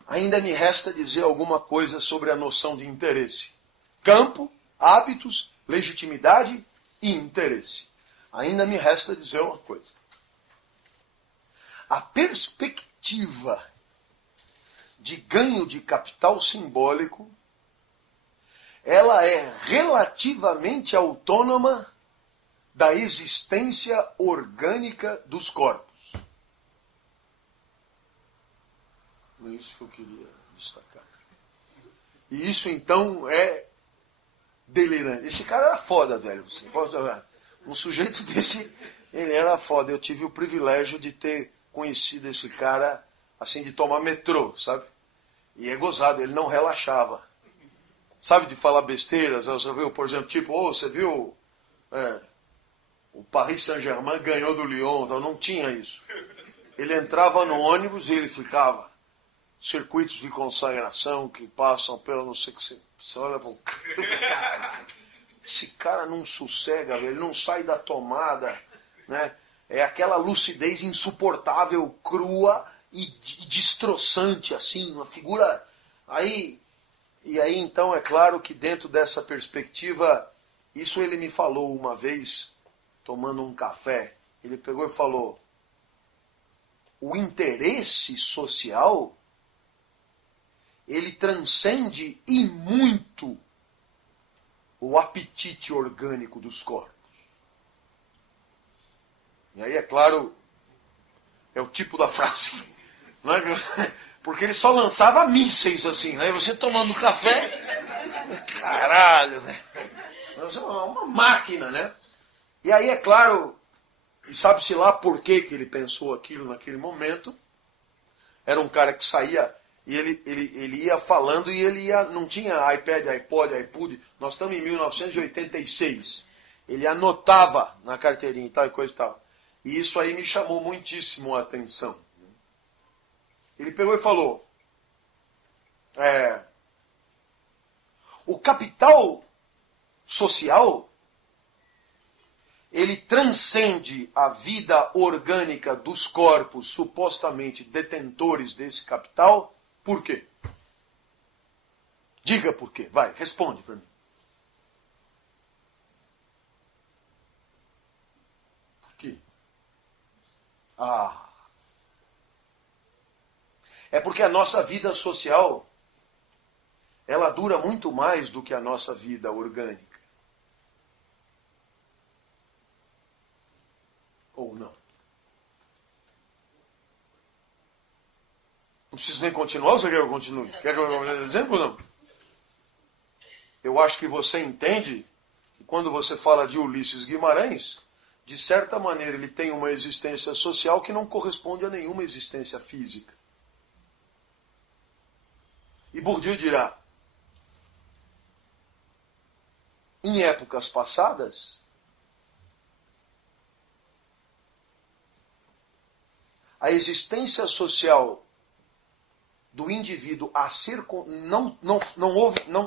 ainda me resta dizer alguma coisa sobre a noção de interesse. Campo, hábitos, legitimidade e interesse. Ainda me resta dizer uma coisa. A perspectiva de ganho de capital simbólico, ela é relativamente autônoma da existência orgânica dos corpos. É isso que eu queria destacar. E isso, então, é delirante. Esse cara era foda, velho. Um sujeito desse, ele era foda. Eu tive o privilégio de ter conhecido esse cara, assim, de tomar metrô, sabe? E é gozado, ele não relaxava. Sabe, de falar besteiras. Você viu, por exemplo, tipo, você viu... o Paris Saint-Germain ganhou do Lyon, então não tinha isso. Ele entrava no ônibus e ele ficava. Circuitos de consagração que passam pelo não sei o que você olha para o cara. Esse cara não sossega, velho, ele não sai da tomada, né? é aquela lucidez insuportável, crua e destroçante, assim, uma figura... E aí, então, é claro que dentro dessa perspectiva, isso ele me falou uma vez, tomando um café, ele pegou e falou, o interesse social, ele transcende e muito o apetite orgânico dos corpos. E aí, é claro, é o tipo da frase, não é? Porque ele só lançava mísseis assim, né? E você tomando café, caralho, né? É uma máquina, né? E aí, é claro, sabe-se lá por que ele pensou aquilo naquele momento. Era um cara que saía e ele ia falando e ele ia, não tinha iPad, iPod, iPod. Nós estamos em 1986. Ele anotava na carteirinha e tal e coisa e tal. E isso aí me chamou muitíssimo a atenção. Ele pegou e falou, o capital social, ele transcende a vida orgânica dos corpos supostamente detentores desse capital. Por quê? Diga por quê. Vai, responde para mim. Por quê? É porque a nossa vida social, ela dura muito mais do que a nossa vida orgânica. Ou não? Não preciso nem continuar ou você quer que eu continue? Quer que eu dê exemplo ou não? Eu acho que você entende que quando você fala de Ulisses Guimarães, de certa maneira ele tem uma existência social que não corresponde a nenhuma existência física. E Bourdieu dirá, em épocas passadas, a existência social do indivíduo a ser...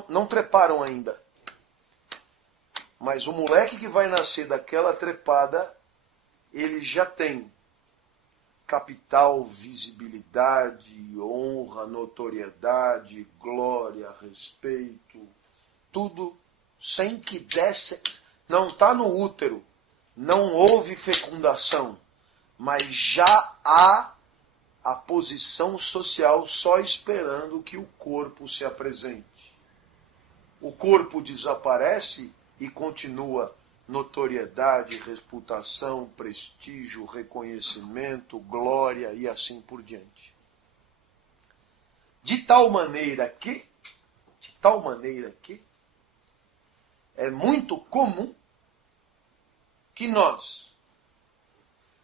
Não treparam ainda. Mas o moleque que vai nascer daquela trepada, ele já tem capital, visibilidade, honra, notoriedade, glória, respeito, tudo sem que desse... Não está no útero, não houve fecundação, mas já há a posição social só esperando que o corpo se apresente. O corpo desaparece e continua notoriedade, reputação, prestígio, reconhecimento, glória e assim por diante. De tal maneira que é muito comum que nós,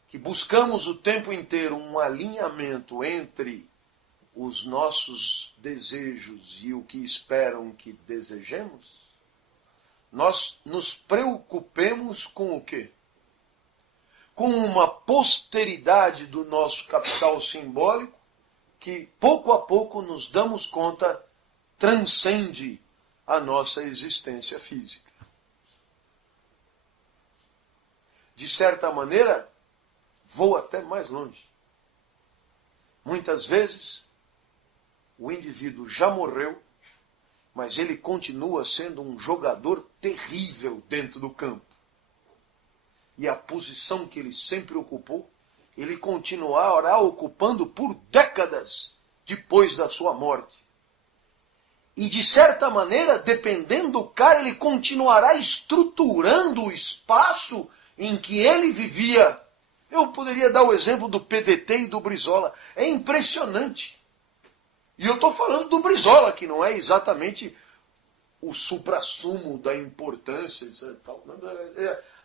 que buscamos o tempo inteiro um alinhamento entre os nossos desejos e o que esperam que desejemos, nós nos preocupemos com o quê? Com uma posteridade do nosso capital simbólico que, pouco a pouco, nos damos conta, transcende a nossa existência física. De certa maneira, vou até mais longe. Muitas vezes, o indivíduo já morreu, mas ele continua sendo um jogador terrível dentro do campo. E a posição que ele sempre ocupou, ele continuará ocupando por décadas depois da sua morte. E, de certa maneira, dependendo do cara, ele continuará estruturando o espaço em que ele vivia. Eu poderia dar o exemplo do PDT e do Brizola. É impressionante. E eu estou falando do Brizola, que não é exatamente o suprassumo da importância. Etc.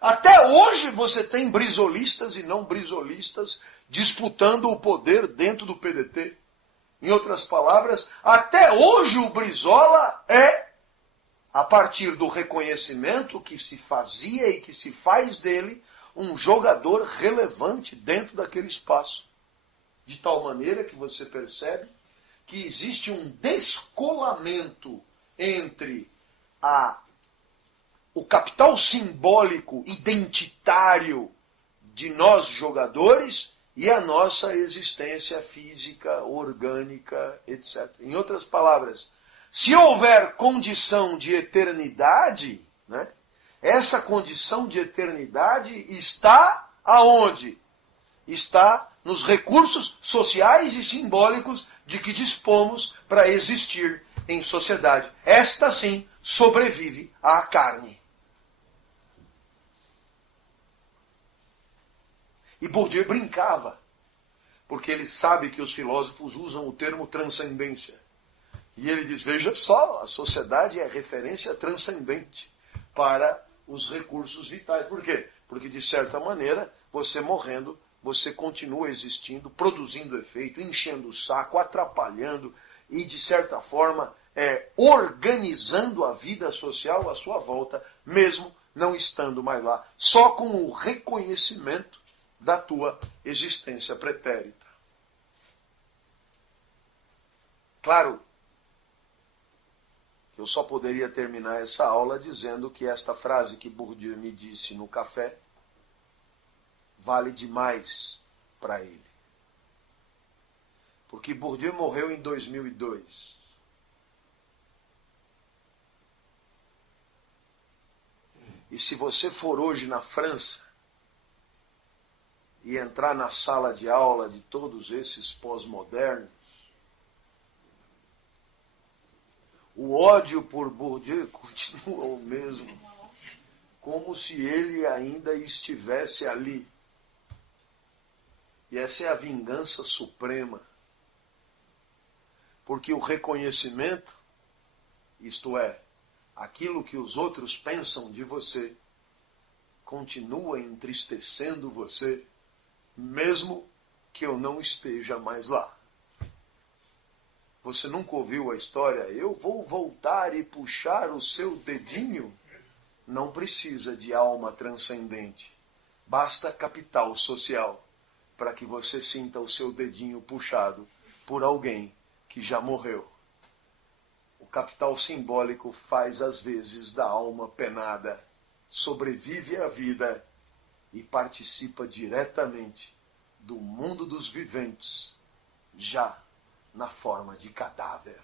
Até hoje você tem brizolistas e não brizolistas disputando o poder dentro do PDT. Em outras palavras, até hoje o Brizola é, a partir do reconhecimento que se fazia e que se faz dele, um jogador relevante dentro daquele espaço. De tal maneira que você percebe que existe um descolamento entre o capital simbólico identitário de nós jogadores e a nossa existência física, orgânica, etc. Em outras palavras, se houver condição de eternidade, né, essa condição de eternidade está aonde? Está nos recursos sociais e simbólicos de que dispomos para existir em sociedade. Esta sim sobrevive à carne. E Bourdieu brincava, porque ele sabe que os filósofos usam o termo transcendência. E ele diz, veja só, a sociedade é referência transcendente para os recursos vitais. Por quê? Porque, de certa maneira, você morrendo, você continua existindo, produzindo efeito, enchendo o saco, atrapalhando e, de certa forma, organizando a vida social à sua volta, mesmo não estando mais lá, só com o reconhecimento da tua existência pretérita. Claro que eu só poderia terminar essa aula dizendo que esta frase que Bourdieu me disse no café vale demais para ele. Porque Bourdieu morreu em 2002. E se você for hoje na França e entrar na sala de aula de todos esses pós-modernos, o ódio por Bourdieu continua o mesmo, como se ele ainda estivesse ali. E essa é a vingança suprema. Porque o reconhecimento, isto é, aquilo que os outros pensam de você, continua entristecendo você, mesmo que eu não esteja mais lá. Você nunca ouviu a história, eu vou voltar e puxar o seu dedinho? Não precisa de alma transcendente. Basta capital social para que você sinta o seu dedinho puxado por alguém que já morreu. O capital simbólico faz às vezes da alma penada, sobrevive à vida e participa diretamente do mundo dos viventes, já na forma de cadáver.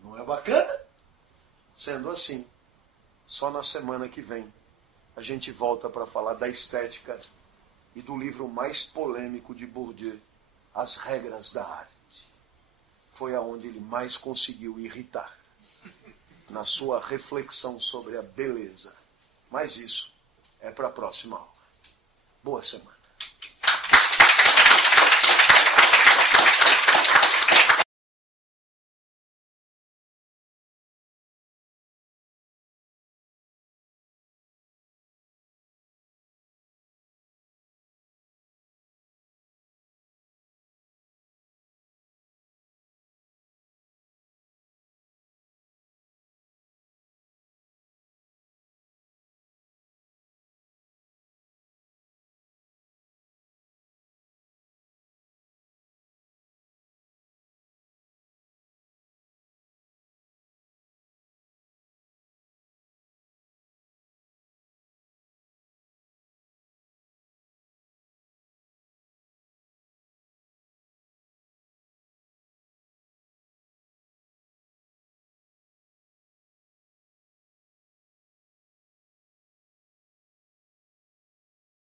Não é bacana? Sendo assim, só na semana que vem a gente volta para falar da estética e do livro mais polêmico de Bourdieu, As Regras da Arte. Foi aonde ele mais conseguiu irritar, na sua reflexão sobre a beleza. Mas isso é para a próxima aula. Boa semana.